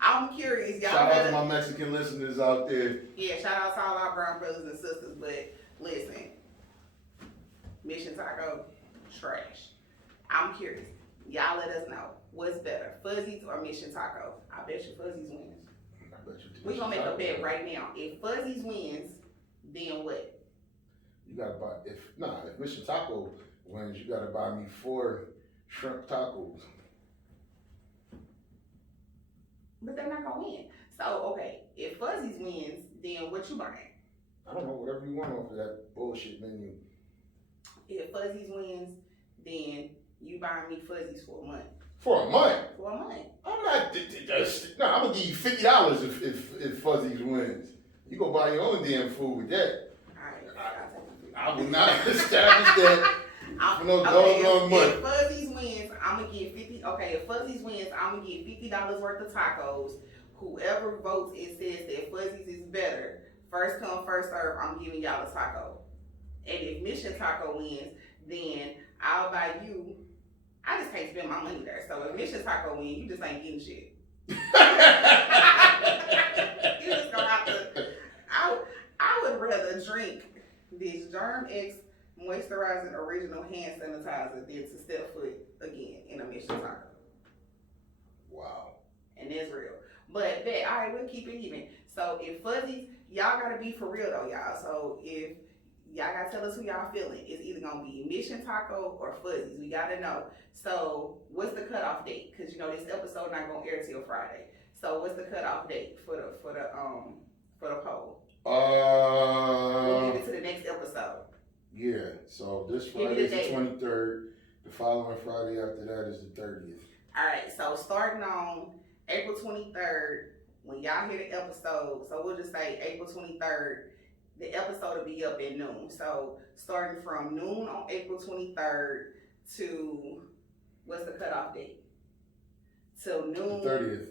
I'm curious, y'all. Shout out to my Mexican listeners out there. Yeah, shout out to all our brown brothers and sisters. But listen, Mission Taco, trash. I'm curious. Y'all let us know what's better, Fuzzies or Mission Taco. I bet you Fuzzies wins. I bet you We're gonna make a bet right now. If Fuzzies wins, then what? You gotta buy if Mission Taco wins, you gotta buy me 4 shrimp tacos. But they're not gonna win. So okay, if Fuzzies wins, then what you buying? I don't know, whatever you want off of that bullshit menu. If Fuzzies wins, then you buying me Fuzzies for a month. For a month? For a month. I'm not. No, I'm gonna give you $50 if Fuzzies wins. You go buy your own damn food with that. I will not establish that for no doggone money. If Fuzzies wins, I'm gonna get 50. Okay, if Fuzzies wins, I'm gonna get $50 worth of tacos. Whoever votes and says that Fuzzies is better, first come, first serve. I'm giving y'all a taco. And if Mission Taco wins, then I'll buy you. I just can't spend my money there. So if Mission Taco wins, you just ain't getting shit. You just gonna have to. I would rather drink this Germ X moisturizing original hand sanitizer than to step foot again in a Mission Taco. Wow. And that's real. But all right, we'll keep it even. So if Fuzzies, y'all gotta be for real though, y'all. So if y'all gotta tell us who y'all feeling, it's either gonna be Mission Taco or Fuzzies. We gotta know. So what's the cutoff date? Because you know this episode not gonna air till Friday. So what's the cutoff date for the poll? We'll give it to the next episode. Yeah. So this Friday is the 23rd. The following Friday after that is the 30th. All right. So starting on April 23rd, when y'all hear the episode, so we'll just say April 23rd, the episode will be up at noon. So starting from noon on April 23rd to, what's the cutoff date? Till noon. The 30th.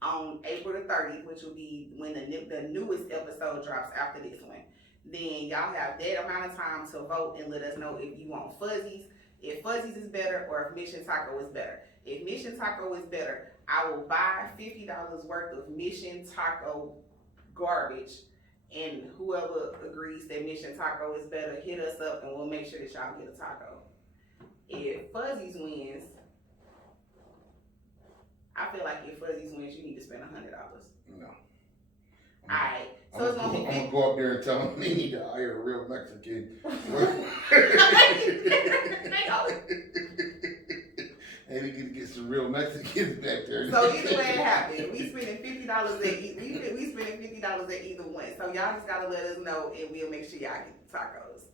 On April the 30th, which will be when the newest episode drops after this one. Then y'all have that amount of time to vote and let us know if you want Fuzzies, if Fuzzies is better, or if Mission Taco is better. If Mission Taco is better, I will buy $50 worth of Mission Taco garbage And whoever agrees that Mission Taco is better, hit us up and we'll make sure that y'all get a taco. If Fuzzy's wins, I feel like if Fuzzy's wins, you need to spend $100. No. Alright, so it's gonna be. I'm gonna go up there and tell them they need to hire a real Mexican. And we can get some real Mexicans back there. So either way it happened, we spending $50 at we spending $50 at either one. So y'all just gotta let us know and we'll make sure y'all get the tacos.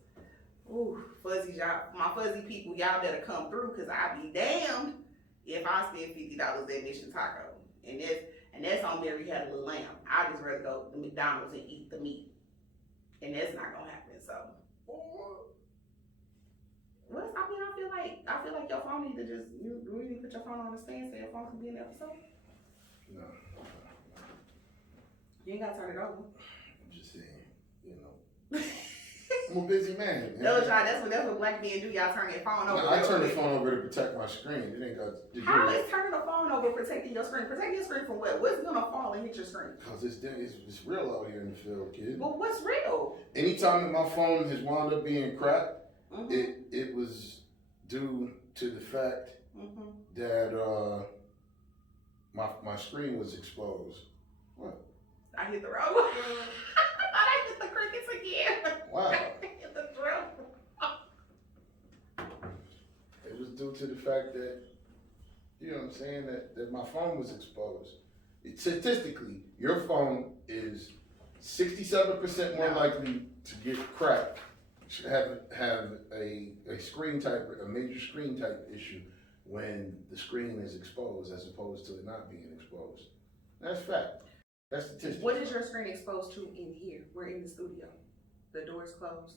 Ooh, fuzzies, y'all, my fuzzy people, y'all better come through because I'll be damned if I spend $50 at Mission Taco. And that's on Mary Had a Little Lamb. I'd just rather go to McDonald's and eat the meat. And that's not gonna happen, so. What? I mean, I feel like your phone need to just, you need to put your phone on the stand so your phone can be in the episode. No. You ain't gotta turn it over. I'm just saying, you know. I'm a busy man. No, that's what black men do. Y'all turn your phone over. No, I turn the phone over to protect my screen. It ain't got. How is turning the phone over protecting your screen? Protecting your screen from what? What's gonna fall and hit your screen? Because it's real out here in the field, kid. Well, what's real? Anytime that my phone has wound up being cracked, it was due to the fact that my screen was exposed. What? I hit the wrong one. I thought I hit the crickets again. Wow. I hit the drum. It was due to the fact that, you know what I'm saying, that my phone was exposed. Statistically, your phone is 67% more likely to get cracked, should have a screen type, a major screen type issue when the screen is exposed as opposed to it not being exposed. That's fact. That's statistics. What is your screen exposed to in here? We're in the studio. The door's closed.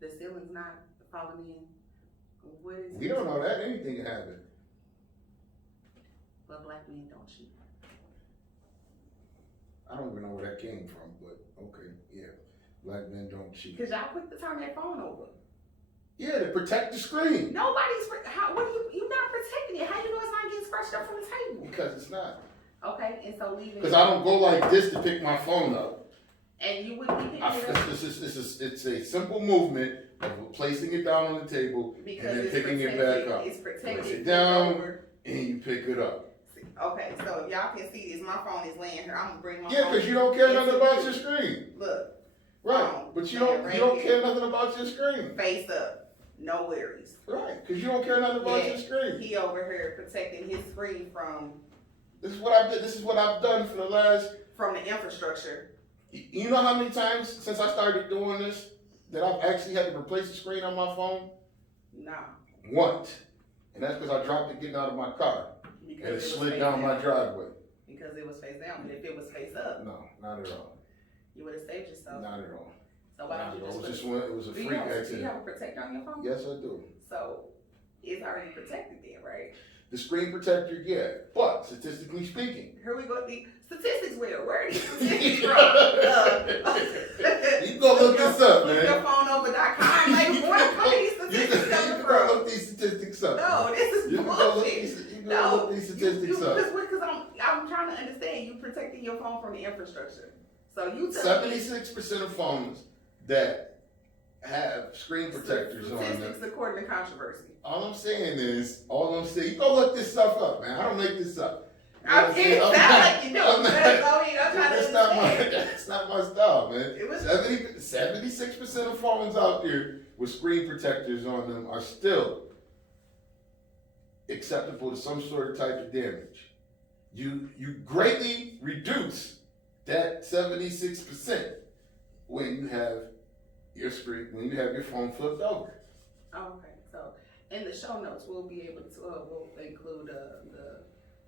The ceiling's not falling in. What is We don't know that. Anything can happen. But black men don't cheat. I don't even know where that came from, but okay, yeah. Black men don't cheat. Because y'all quick to turn that phone over. Yeah, to protect the screen. Nobody's, you're not protecting it. How you know it's not getting scratched up from the table? Because it's not. Okay, and so leaving. Because I don't go like this to pick my phone up. And you wouldn't be picking it up? It's a simple movement of placing it down on the table because and then it's picking it back up. It's protected. Place it down and you pick it up. Okay, so if y'all can see this, my phone is laying here. I'm gonna bring my phone. Yeah, because you don't care nothing about your screen. Look. Right, but you don't care nothing about your screen. Face up, no worries. Right, because you don't care nothing about your screen. He over here protecting his screen from. This is what I did. This is what I've done for the last. From the infrastructure. You know how many times since I started doing this that I've actually had to replace the screen on my phone? No. Once, and that's because I dropped it getting out of my car and it slid down my driveway. Because it was face down, but if it was face up. No, not at all. You would have saved yourself. Not at all. So why don't you just? It was a freak accident. Do you have a protector on your phone? Yes, I do. So it's already protected then, right? The screen protector, yeah. But statistically speaking, here we go. The statistics where? Where are these statistics from? You go look this up, man. Yourphoneover.com. Like, where are these statistics coming from? You go look these statistics up. No, this is bullshit. You go look these statistics up. Because I'm trying to understand. You protecting your phone from the infrastructure. So you 76% of phones that have screen protectors on them. Statistics according to controversy. All I'm saying, you go look this stuff up, man. I don't make this up. It sounds like you do. That's not my style, man. 76% of phones out there with screen protectors on them are still acceptable to some sort of type of damage. You greatly reduce that 76% when you have your screen, when you have your phone flipped over. Okay, so in the show notes we'll be able to we'll include the.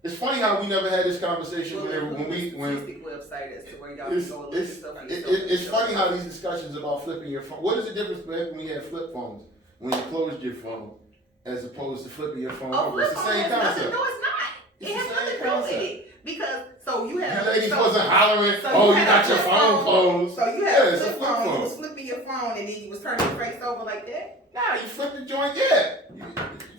It's funny how we never had this conversation statistic website as to where y'all can go look stuff. It's funny how these discussions about flipping your phone. What is the difference between when you had flip phones, when you closed your phone, as opposed to flipping your phone over? It's the same concept. No, it's not. It has nothing to do with it. Because you had. You ladies wasn't hollering. You got your phone closed. So you had a flip phone. You was flipping your phone and then you was turning your face over like that. Nah, you flip the joint. Yeah, you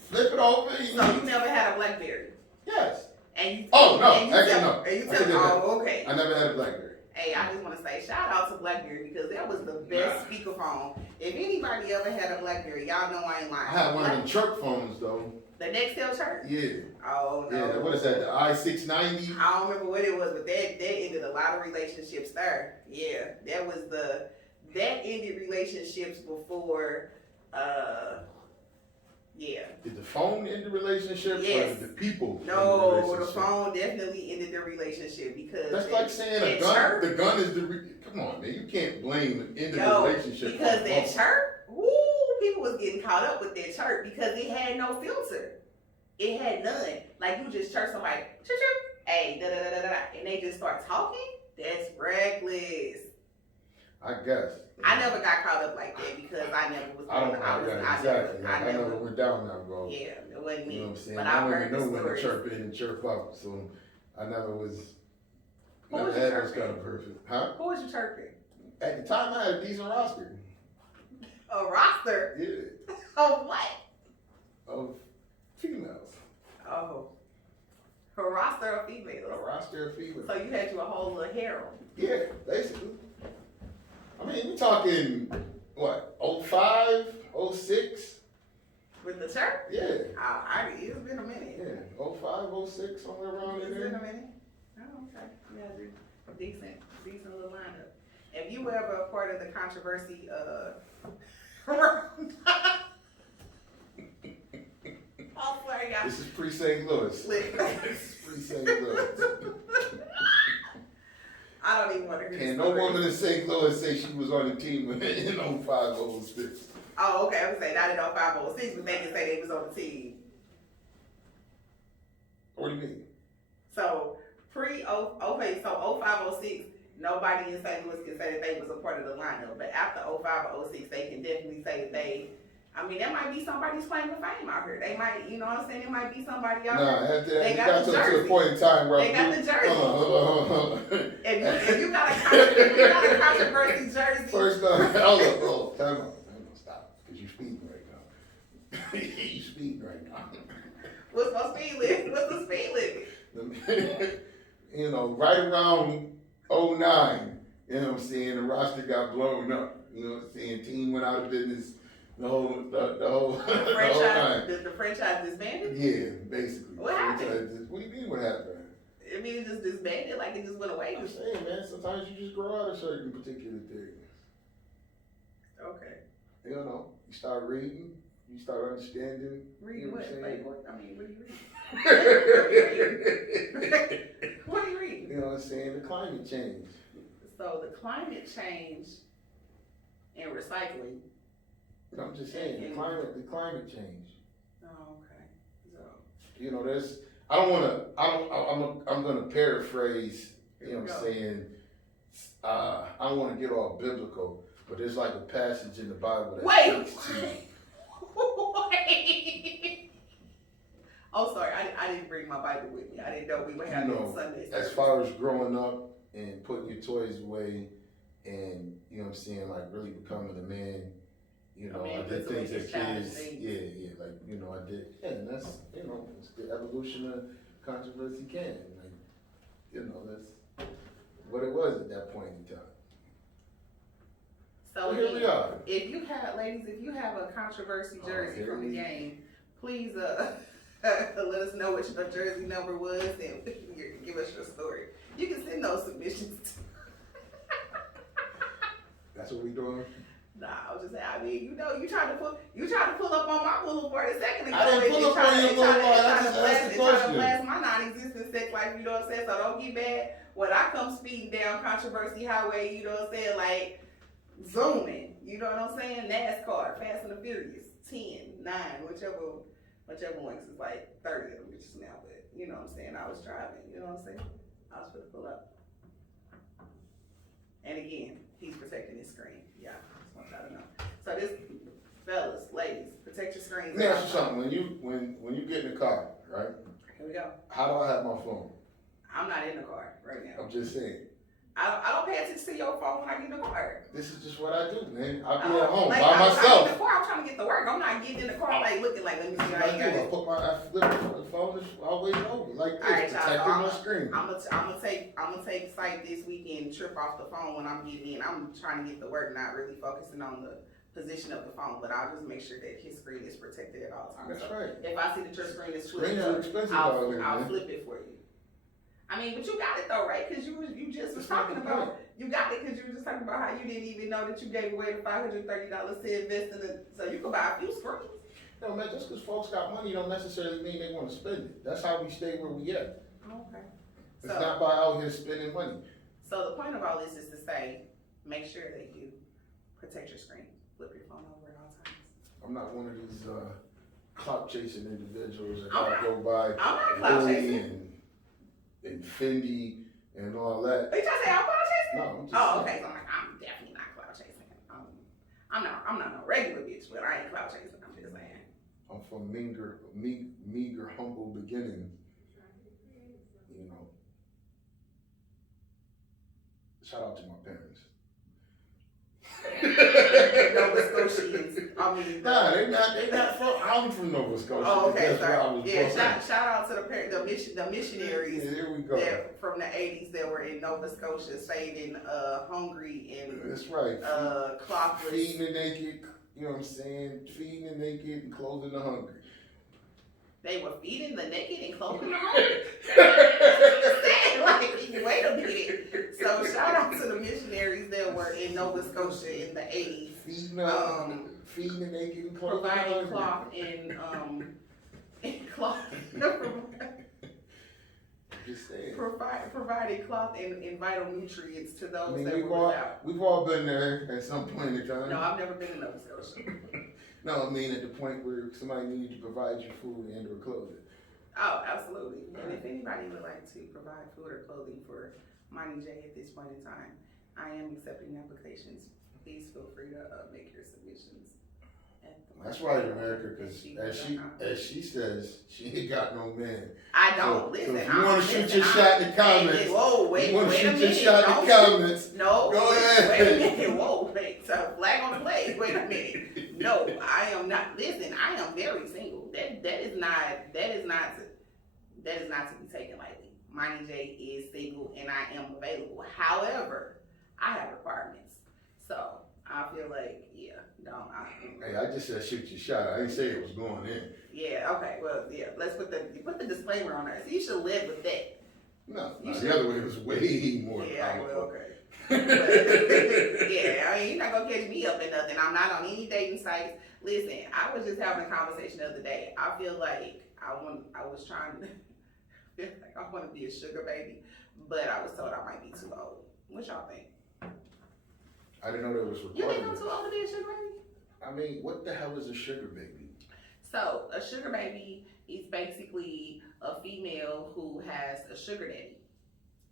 flip it over. So you never had a BlackBerry. Yes. And you. Oh no, actually no. And you tell me, okay. I never had a BlackBerry. Hey, I just want to say shout out to BlackBerry because that was the best speakerphone. If anybody ever had a BlackBerry, y'all know I ain't lying. I had one of them chirp phones though. The Nextel chirp? Yeah. Oh no. Yeah, what is that? The I-690? I don't remember what it was, but that ended a lot of relationships there. Yeah, that ended relationships before. Yeah. Did the phone end the relationship? Yes. Or did the people? No, end the the relationship? phone definitely ended the relationship because That's like saying a gun. The gun is come on, man. You can't blame the end of the relationship because that chirp. Woo, people was getting caught up with that chirp because it had no filter. It had none. Like you just chirp somebody, chirp, chirp, hey, da da da da da, and they just start talking. That's reckless. I guess. I never got caught up like that because I never was. I never went down that road. Yeah, it wasn't me. You know what I'm saying? But I I've don't heard even know the when to stories. chirp in and chirp out, so I never was. Who Never was you had those chirping? kind of person. Huh? Who was you chirping? At the time, I had a decent roster. A roster Yeah. of what? Of females. Oh, a roster of females. A roster of females. So you had you a whole little harem. Yeah, basically. I mean, we talking, what, 05, 06? With the chirp? Yeah. It's been a minute. Yeah, 05, 06, somewhere around in It's been a there. minute. Oh, okay. Yeah, decent little lineup. If you were ever a part of the controversy, oh, sorry, y'all. This is pre-St. Louis. This is pre-St. Louis. I don't even want to hear Can this no story. woman in St. Louis say she was on the team in 05, 06? Oh, okay. I would say not in 05, 06, but they can say they was on the team. What do you mean? So okay, so 05, 06, nobody in St. Louis can say that they was a part of the lineup. But after 05 or 06, they can definitely say that they. I mean, that might be somebody's claim to fame out here. They might, you know what I'm saying? It might be somebody out Nah, here. They it got got the to jersey. a point in time where They got the jersey. Hold on. If you got a controversy jersey. First off, hold on, time out, stop, because you're speeding right now. You're speeding right now. What's my speed limit? What's the speed limit? You know, right around 09, you know what I'm saying, the roster got blown up. You know what I'm saying? Team went out of business. The whole franchise, the franchise disbanded? Yeah, basically. What happened? What do you mean what happened? I mean, it just disbanded, like it just went away. I'm saying, man, sometimes you just grow out of certain particular things. Okay. You know, you start reading, you start understanding. Reading what? Like, what? I mean, what do you read? What do you read? You know what I'm saying? The climate change. So the climate change and recycling. I'm just saying, the climate change. Oh, okay. So. You know, I'm gonna paraphrase, you know what I'm saying, I don't wanna get all biblical, but there's like a passage in the Bible that Wait! speaks to. Wait! Oh, sorry, I didn't bring my Bible with me. I didn't know we were having Sunday service. As far as growing up and putting your toys away and, you know what I'm saying, like really becoming a man, you know, I did things that kids, like, you know, I did, and that's, you know, it's the evolution of controversy can, like, you know, that's what it was at that point in time. So here we are. If you have, ladies, if you have a controversy jersey from the game, please let us know what your jersey number was and give us your story. You can send those submissions. That's what we doing. Nah, I was just saying. I mean, you know, you tried to pull up on my boulevard a second ago. I didn't pull up on your boulevard. I just asked the question. To blast my non-existent sex life. You know what I'm saying? So don't get mad when I come speeding down Controversy Highway. You know what I'm saying? Like zooming. You know what I'm saying? NASCAR, Fast and the Furious, 10, 9, whichever one. 'Cause it's like 30 of them bitches now. But you know what I'm saying? I was driving. You know what I'm saying? I was gonna pull up. And again, he's protecting his screen. Yeah, I just want y'all to know. So this, fellas, ladies, protect your screens. Let me ask you something. When you get in the car, right? Here we go. How do I have my phone? I'm not in the car right now. I'm just saying. I don't pay attention to your phone when I get in the car. This is just what I do, man. I'll be at home like, by myself. In the car, I'm trying to get to work. I'm not getting in the car like looking like, let me see how you got it. I flip the phone always over like this, right, protecting my screen. I'm gonna take sight this weekend, trip off the phone when I'm getting in. I'm trying to get to work, not really focusing on the position of the phone, but I'll just make sure that his screen is protected at all times. That's right. If I see that your screen is Screens flipped are up, expensive I'll flip it for you. I mean, but you got it though, right? Because you just was talking about, you got it because you were just talking about how you didn't even know that you gave away the $530 to invest in it, so you could buy a few screens. No, man, just because folks got money don't necessarily mean they want to spend it. That's how we stay where we at. Okay. It's not by out here spending money. So the point of all this is to say, make sure that you protect your screen. Flip your phone over at all times. I'm not one of these clout chasing individuals that go by I'm not clout chasing. And Fendi and all that. Are you trying to say I'm clout chasing? No, I'm just saying. Okay, so I'm definitely not clout chasing. I'm not no regular bitch, but I ain't clout chasing. I'm just saying. I'm from meager, humble beginnings. You know. Shout out to my parents. Nova Scotians. I mean, nah, they not from. I'm from Nova Scotia. Oh, okay, sorry. Shout out to the missionaries. Yeah, here we go. From the '80s that were in Nova Scotia, saving hungry and that's right. clothless, feeding the naked. You know what I'm saying? Feeding the naked and clothing the hungry. They were feeding the naked and clothing the hungry. Like, wait a minute. So shout out to the missionaries that were in Nova Scotia in the '80s. Feeding the naked and clothing providing the cloth hungry. and cloth. Just saying. Providing cloth and vital nutrients to those that we've were without. We've all been there at some point in time. No, I've never been in Nova Scotia. No, I mean at the point where somebody needs to provide you food and or clothing. Oh, absolutely. And if anybody would like to provide food or clothing for Moni J at this point in time, I am accepting applications. Please feel free to make your submissions. That's right, America, because as she says, she ain't got no man. I don't. So listen. if you want to shoot your shot in the comments, wait you want to a shoot minute. your shot in the comments. No. Go ahead. Wait a minute. Whoa, wait. So flag on the play. Wait a minute. No, I am not. Listen, I am very single. That is not to be taken lightly. Moni J is single and I am available. However, I have requirements. So I feel like, Hey, I just said shoot your shot. I didn't say it was going in. Yeah, okay. Well, yeah. Let's put the disclaimer on there. So you should live with that. No, the other way was way more powerful. Well, okay. But, yeah, I mean, you're not gonna catch me up in nothing. I'm not on any dating sites. Listen, I was just having a conversation the other day. I feel like I want to be a sugar baby, but I was told I might be too old. What y'all think? I didn't know there was requirements. You think I'm too old to be a sugar baby? I mean, what the hell is a sugar baby? So, a sugar baby is basically a female who has a sugar daddy.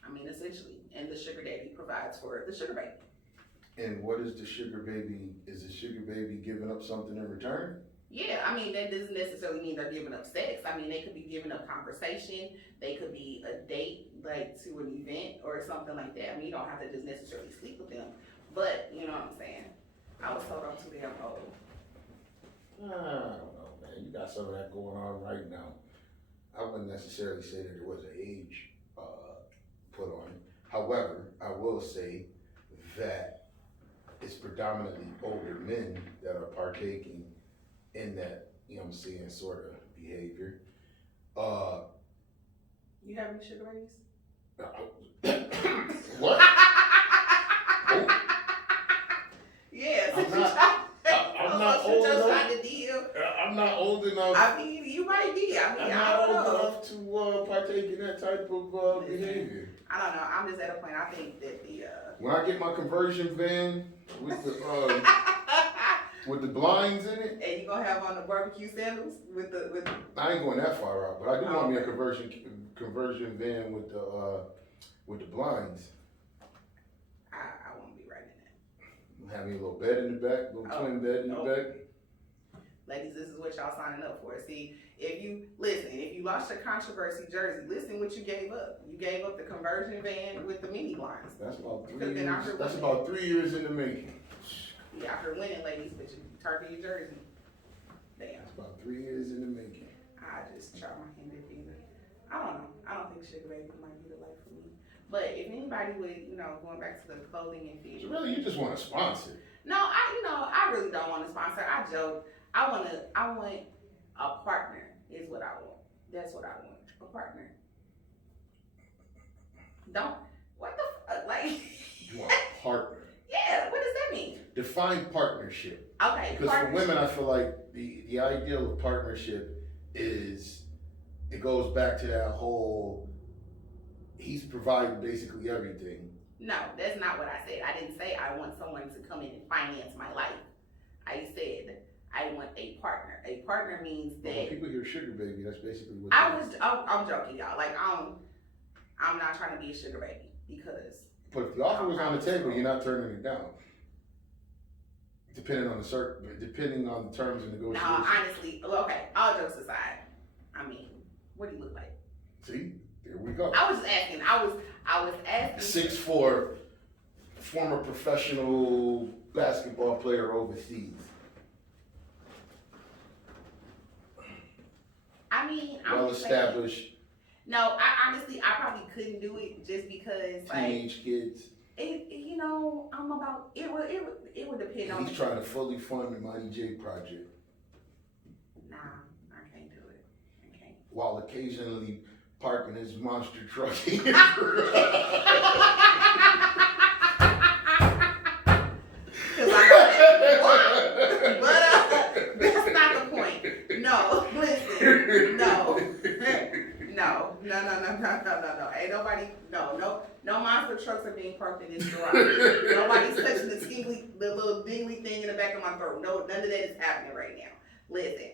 I mean, essentially. And the sugar daddy provides for the sugar baby. And what is the sugar baby? Is the sugar baby giving up something in return? Yeah, I mean, that doesn't necessarily mean they're giving up sex. I mean, they could be giving up conversation. They could be a date, like to an event or something like that. I mean, you don't have to just necessarily sleep with them. But, you know what I'm saying? I was told I'm too damn old. I don't know, man. You got some of that going on right now. I wouldn't necessarily say that there was an age put on it. However, I will say that it's predominantly older men that are partaking in that, you know what I'm saying, sort of behavior. You have any sugar babies? What? Yeah, I'm not old enough. I'm not old enough. I mean, you might be. I mean, I'm not old enough to partake in that type of behavior. I don't know. I'm just at a point. I think that when I get my conversion van with the with the blinds in it, and you gonna have on the barbecue sandals with the. I ain't going that far out, but I do want me a conversion van with the blinds. I won't be right in that. Have me a little bed in the back, little twin bed in the back. Ladies, this is what y'all signing up for. See, if you lost your controversy jersey, listen what you gave up. You gave up the conversion van with the mini blinds. That's about You 3 could've been out years. here That's winning. about 3 years in the making. You out here winning, ladies, but you turkey your jersey. Damn. That's about 3 years in the making. I just try my hand at either. I don't know. I don't think sugar baby might be the life for me. But if anybody would, going back to the clothing and So fashion. really, you just want to sponsor. No, I really don't want to sponsor. I joke. I want a partner is what I want. That's what I want. A partner. What the fuck? Like. You want a partner. Yeah, what does that mean? Define partnership. Okay. Because for women, I feel like the ideal of partnership is, it goes back to that whole, he's providing basically everything. No, that's not what I said. I didn't say I want someone to come in and finance my life. I said I want a partner. A partner means that. When people hear sugar baby, that's basically what. I'm joking, y'all. Like I'm not trying to be a sugar baby because. But if the offer was on the table, you're not turning it down. Depending on the terms and negotiations. No, honestly, okay. All jokes aside, I mean, what do you look like? See, there we go. I was just asking. I was asking. 6'4", former professional basketball player overseas. I mean, Well established. No, I probably couldn't do it just because Teenage kids. I'm about it would depend on. He's trying to fully fund the Moni J project. Nah, I can't do it. I can't. While occasionally parking his monster truck. But that's not the point. No, listen, no. Ain't nobody, no monster trucks are being parked in this garage. Nobody's touching the little dingly thing in the back of my throat. No, none of that is happening right now. Listen,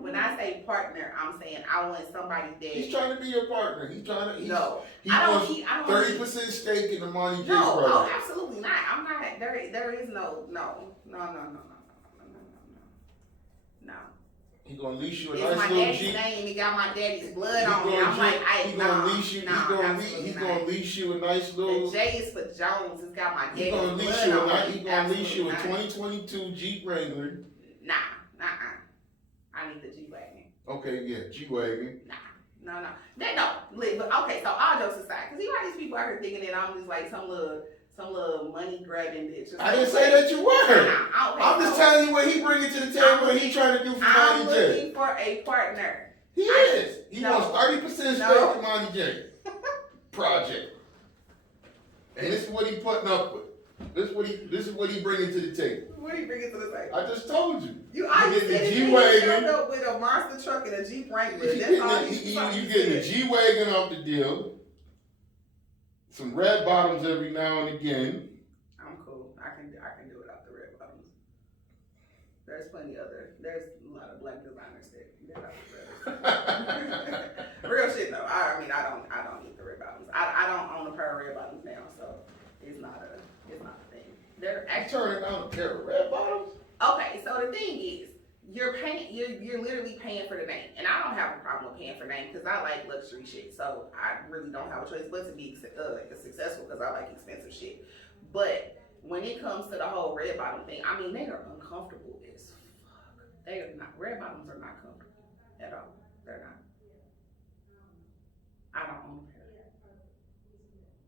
when I say partner, I'm saying I want somebody that. He's trying to be your partner. He wants 30% stake in the Moni J No, project. oh, absolutely not. I'm not. There is no. He gonna leash you a It's nice my little daddy's Jeep. name. He got my daddy's blood on it. I'm like, He's gonna leash you a nice little. The J is for Jones. It's got my daddy's He's gonna leash blood on it. He's gonna leash you a 2022 Jeep Wrangler. Nah. I need the G-Wagon. Okay, yeah, G-Wagon. No. But okay, so all jokes aside, because you know these people out here thinking that I'm just like some little money grabbing bitch. I didn't say that you were. Okay, I'm just telling you what he bringing to the table and he trying to do for I'm Moni J. looking for a partner. He is. He No. wants 30% stake in Moni J project. And this is what he putting up with. This is what he bringing to the table. What are you bringing to the table? I just told you. I get said the it, G-Wagon. he showed up with a monster truck and a Jeep Wrangler. You That's all getting the G-Wagon off the deal. Some red bottoms every now and again. I'm cool. I can do it off the red bottoms. There's a lot of black designers that I would rather. Real shit though. I don't need the red bottoms. I don't own a pair of red bottoms now, so it's not a thing. They're actually Turning down a pair of red bottoms? okay. So the thing is, you're literally paying for the name, and I don't have a problem with paying for name because I like luxury shit. So I really don't have a choice but to be successful because I like expensive shit. But when it comes to the whole red bottom thing, I mean they are uncomfortable as fuck. They are not. Red bottoms are not comfortable at all. They're not. I don't own a pair,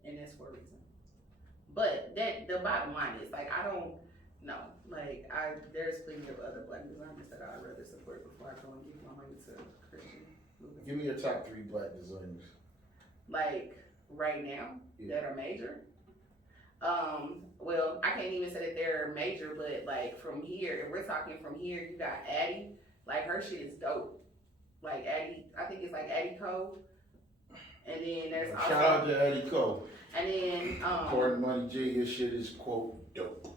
and that's for a reason. But the bottom line is like I don't know. Like there's plenty of other black designers that I'd rather support before I go and give my money to Christian. Give me your top 3 black designers. Like right now that are major. Well, I can't even say that they're major, but like from here, if we're talking from here, you got Addie. Like her shit is dope. Like Addie, I think it's like Addie Cole. And then there's also, shout out to Addie Cole. And then according to Moni J, his shit is quote dope.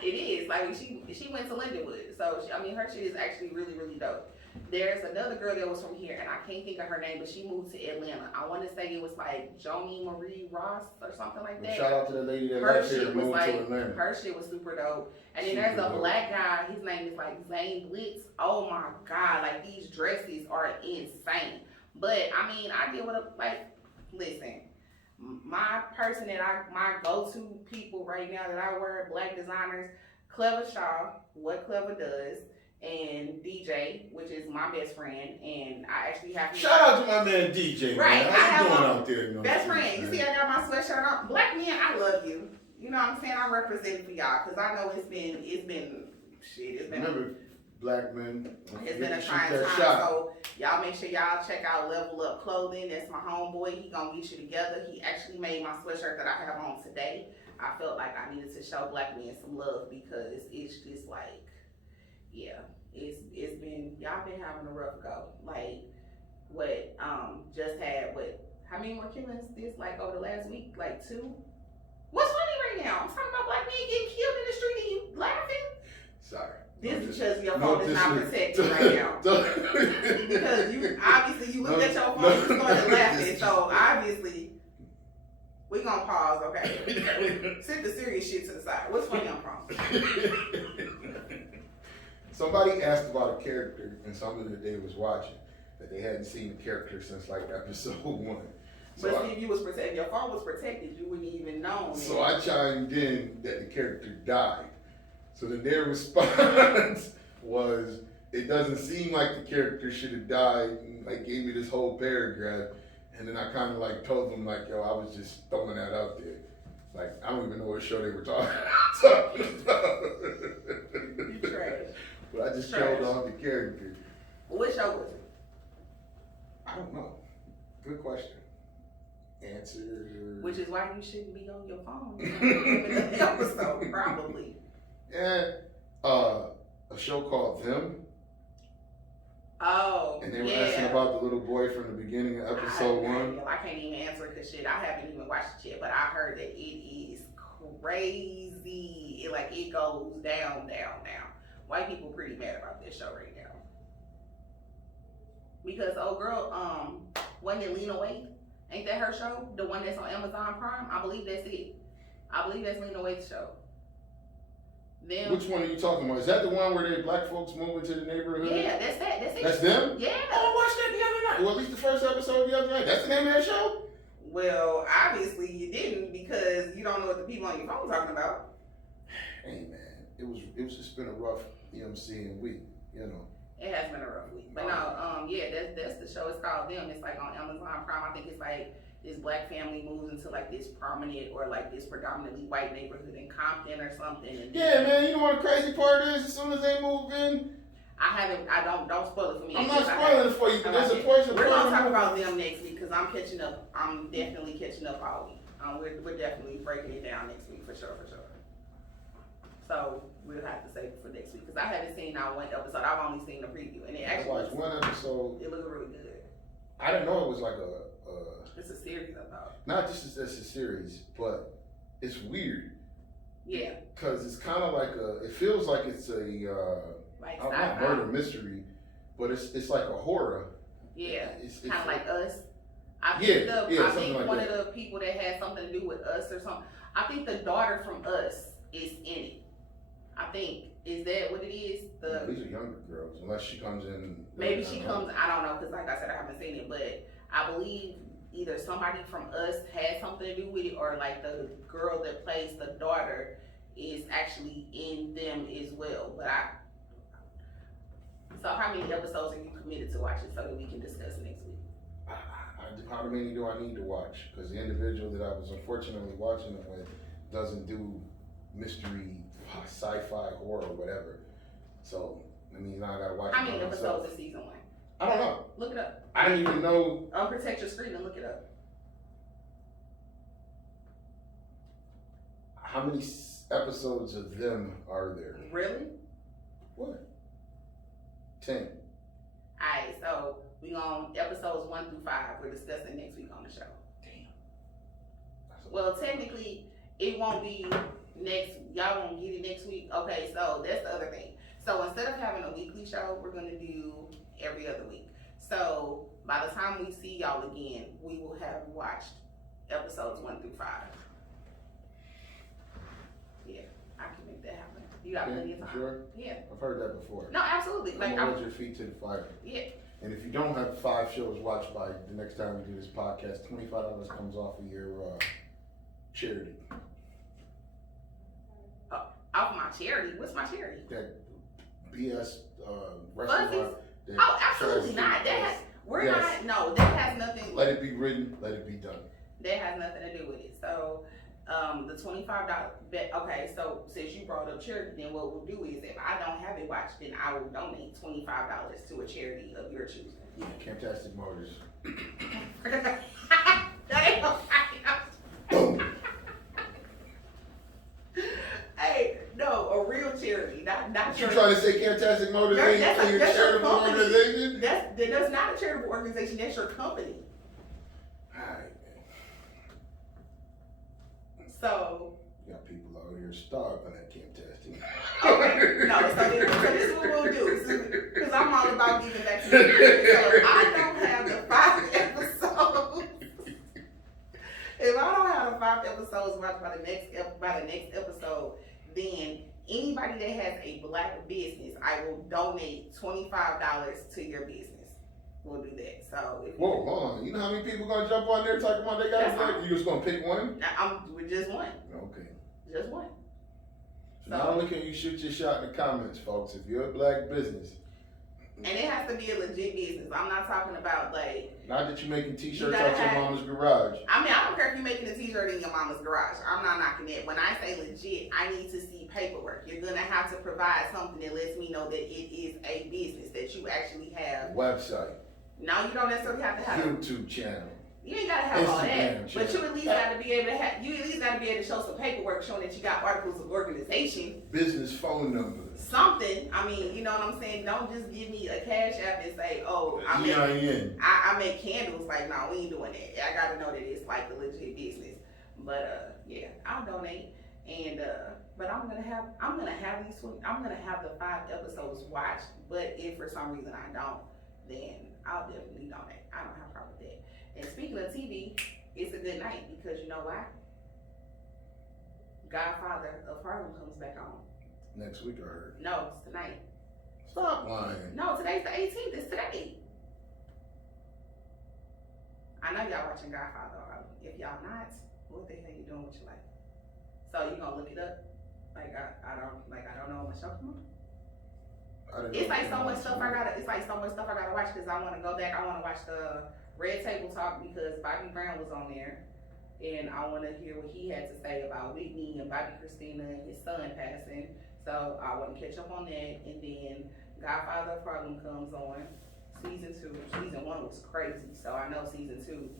It is like she went to Lindenwood, so her shit is actually really really dope. There's another girl that was from here, and I can't think of her name, but she moved to Atlanta. I want to say it was like Joni Marie Ross or something like that. Shout out to the lady that Her left here shit and was moved to like, Atlanta. her shit was super dope. And then Super there's a dope. black guy, his name is like Zane Blitz. Oh my God, like these dresses are insane. But I mean, I get what listen, my my go-to people right now that I wear, black designers, Clever Shaw, What Clever Does, and DJ, which is my best friend, and I actually have Shout out to my man DJ, right. man. I How have you doing my out there? best friend. You see, I got my sweatshirt on. Black men, I love you. You know what I'm saying? I represent for y'all because I know it's been shit. Remember, black men. It's been a trying time. So y'all make sure y'all check out Level Up Clothing. That's my homeboy. He gonna get you together. He actually made my sweatshirt that I have on today. I felt like I needed to show black men some love because it's just like, yeah, it's been, y'all been having a rough go. Like what just had how many more killings this like over the last week? Like 2. What's funny right now? I'm talking about black men getting killed in the street and you laughing? Sorry. This is because your phone is not protected right now. Because you obviously you looked at your phone and started laughing. So obviously we gonna pause, okay? Sit the serious shit to the side. What's funny on phone? Somebody asked about a character in something that they was watching that they hadn't seen the character since like episode 1. So but see, if you was protected, your phone was protected, you wouldn't even know. So I chimed in that the character died. So then their response was, it doesn't seem like the character should have died, and like gave me this whole paragraph. And then I kind of like told them like, yo, I was just throwing that out there. Like, I don't even know what show they were talking about. You trash. But I just showed off the character. What show was it? I don't know. Good question. Answer. Which is why you shouldn't be on your phone in the episode, probably. Yeah, a show called Them. Oh, and they were asking about the little boy from the beginning of episode 1. I can't even answer because shit, I haven't even watched it yet, but I heard that it is crazy. It goes down. White people pretty mad about this show right now. Because old girl, wasn't it Lena Waithe? Ain't that her show? The one that's on Amazon Prime? I believe that's it. I believe that's Lena Waithe's show. Them. Which one are you talking about? Is that the one where they black folks move into the neighborhood? Yeah, that's that. That's it. That's them? Yeah. Oh, I watched that the other night. Well, at least the first episode the other night. That's the name of that show? Well, obviously you didn't because you don't know what the people on your phone talking about. Hey man, it was just been a rough, week, It has been a rough week. But no, that's the show. It's called Them. It's like on Amazon Prime. I think it's like this black family moves into like this prominent or like this predominantly white neighborhood in Compton or something. And yeah, man, you know what the crazy part is? As soon as they move in, don't spoil it for me. I'm not spoiling it for you, but there's a portion. We're gonna talk about Them next week because I'm catching up. I'm definitely catching up all week. We're definitely breaking it down next week for sure. So we'll have to save it for next week because I haven't seen not one episode. I've only seen the preview, and it actually watched one episode. It looks really good. I didn't know it was like it's a series, I thought. Not just as a series, but it's weird. Yeah. Cause it's kind of like it feels like it's a like not murder mystery, but it's like a horror. Yeah. It's kind of like Us. I think one of the people that had something to do with Us or something. I think the daughter from Us is in it. I think. Is that what it is? These are younger girls, unless she comes in. Maybe she comes. I don't know, because like I said, I haven't seen it, but I believe either somebody from Us had something to do with it, or like the girl that plays the daughter is actually in Them as well. But so how many episodes are you committed to watching so that we can discuss next week? How many do I need to watch? Because the individual that I was unfortunately watching it with doesn't do mystery, sci-fi, horror, whatever. So that means now I gotta watch. How many episodes is season 1? I don't know. Look it up. I didn't even know. Unprotect your screen and look it up. How many episodes of Them are there? Really? What? 10. Alright, so we on episodes 1 through 5. We're discussing next week on the show. Damn. Well, technically, it won't be y'all won't get it next week. Okay, so that's the other thing. So instead of having a weekly show, we're gonna do every other week. So by the time we see y'all again, we will have watched episodes 1 through 5. Yeah, I can make that happen. You got plenty of time. Sure? Yeah. I've heard that before. No, absolutely. I'm Like, gonna hold your feet to the fire. Yeah. And if you don't have 5 shows watched by the next time we do this podcast, $25 comes off of your charity. Off my charity? What's my charity? That BS restaurant. Oh, absolutely not. We're not. No, that has nothing. Let it be written. Let it be done. That has nothing to do with it. So, the $25 bet. Okay, so since you brought up charity, then what we'll do is if I don't have it watched, then I will donate $25 to a charity of your choosing. Yeah, Fantastic Motors. That ain't no Boom. Hey, no, a real charity, not You trying to say Fantastic Motors ain't a charitable organization? That's not a charitable organization. That's your company. Alright, man. So. You got people out here starving at Fantastic. Okay, no, so this is what we'll do. Because I'm all about giving back to the community. So if I don't have the 5 episodes, if I don't have the 5 episodes watched by the next episode, then anybody that has a black business, I will donate $25 to your business. We'll do that. So if whoa, hold on. You know how many people gonna jump on there talking about they got black? You just gonna pick one? With just one. Okay. Just one. So not only can you shoot your shot in the comments, folks, if you're a black business. And it has to be a legit business. I'm not talking about like. Not that you're making t-shirts out your mama's garage. I mean, I don't care if you're making a t-shirt in your mama's garage. I'm not knocking that. When I say legit, I need to see paperwork. You're gonna have to provide something that lets me know that it is a business, that you actually have. Website. No, you don't necessarily have to have YouTube channel. You ain't gotta have all that, Instagram but you at least gotta be able to have. You at least gotta be able to show some paperwork showing that you got articles of organization. Business phone number. Something. I mean, you know what I'm saying? Don't just give me a cash app and say, "Oh, I make candles." Like, no, we ain't doing that. I gotta know that it's like a legit business. But yeah, I'll donate, and but I'm gonna have the 5 episodes watched. But if for some reason I don't, then I'll definitely donate. I don't have a problem with that. And speaking of TV, it's a good night because you know why? Godfather of Harlem comes back on. Next week, I heard. No, it's tonight. Stop lying. No, today's the 18th. It's today. I know y'all watching Godfather. If y'all not, what the hell you doing with your life? So you gonna look it up? Like I don't know what show come on. It's like so much stuff I gotta watch because I want to go back. I want to watch the Red Table Talk because Bobby Brown was on there, and I want to hear what he had to say about Whitney and Bobby Christina and his son passing. So I want to catch up on that, and then Godfather of Harlem comes on season 2. Season 1 was crazy, so I know season 2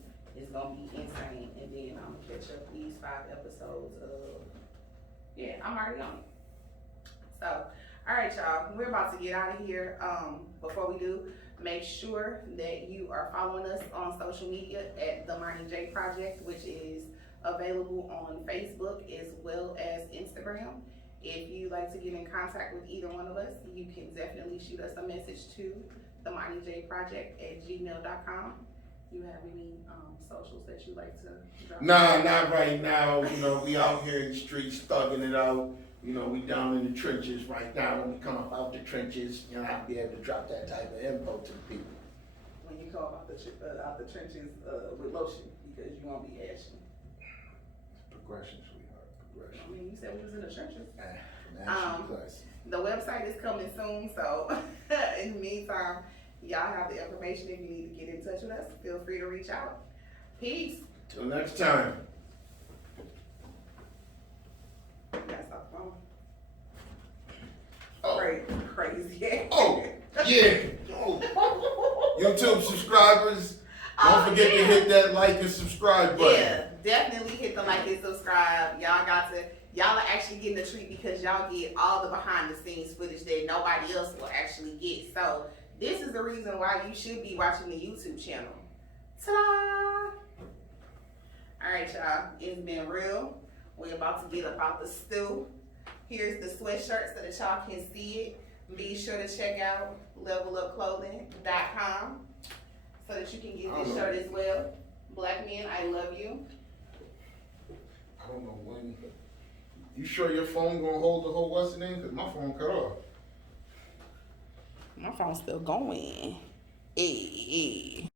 is gonna be insane, and then I'm gonna catch up these 5 episodes of. Yeah, I'm already on it. So, all right, y'all, we're about to get out of here. Before we do, make sure that you are following us on social media at the Moni J Project, which is available on Facebook as well as Instagram. If you like to get in contact with either one of us, you can definitely shoot us a message to the Moni J Project at gmail.com. You have any socials that you like to drop? Nah, not right now. You know, we out here in the streets thugging it out. You know, we down in the trenches right now. When we come up out the trenches, you know, I'll be able to drop that type of info to the people. When you come up out the trenches with lotion, because you won't be ashing. Progression, sweetheart. Progression. I mean, you said we was in the trenches. Class. The website is coming soon, so in the meantime, y'all have the information. If you need to get in touch with us, feel free to reach out. Peace. Till next time. You gotta stop the phone. Oh. Crazy. Oh, yeah. Oh. YouTube subscribers, don't forget to hit that like and subscribe button. Yeah, definitely hit the like and subscribe. Y'all are actually getting a treat because y'all get all the behind the scenes footage that nobody else will actually get. So this is the reason why you should be watching the YouTube channel. Ta-da! All right, y'all, it's been real. We're about to get up out the stew. Here's the sweatshirt so that y'all can see it. Be sure to check out levelupclothing.com so that you can get this shirt as well. Black men, I love you. I don't know when. You sure your phone gonna hold the whole what's the name? Cause my phone cut off. My phone's still going. Hey.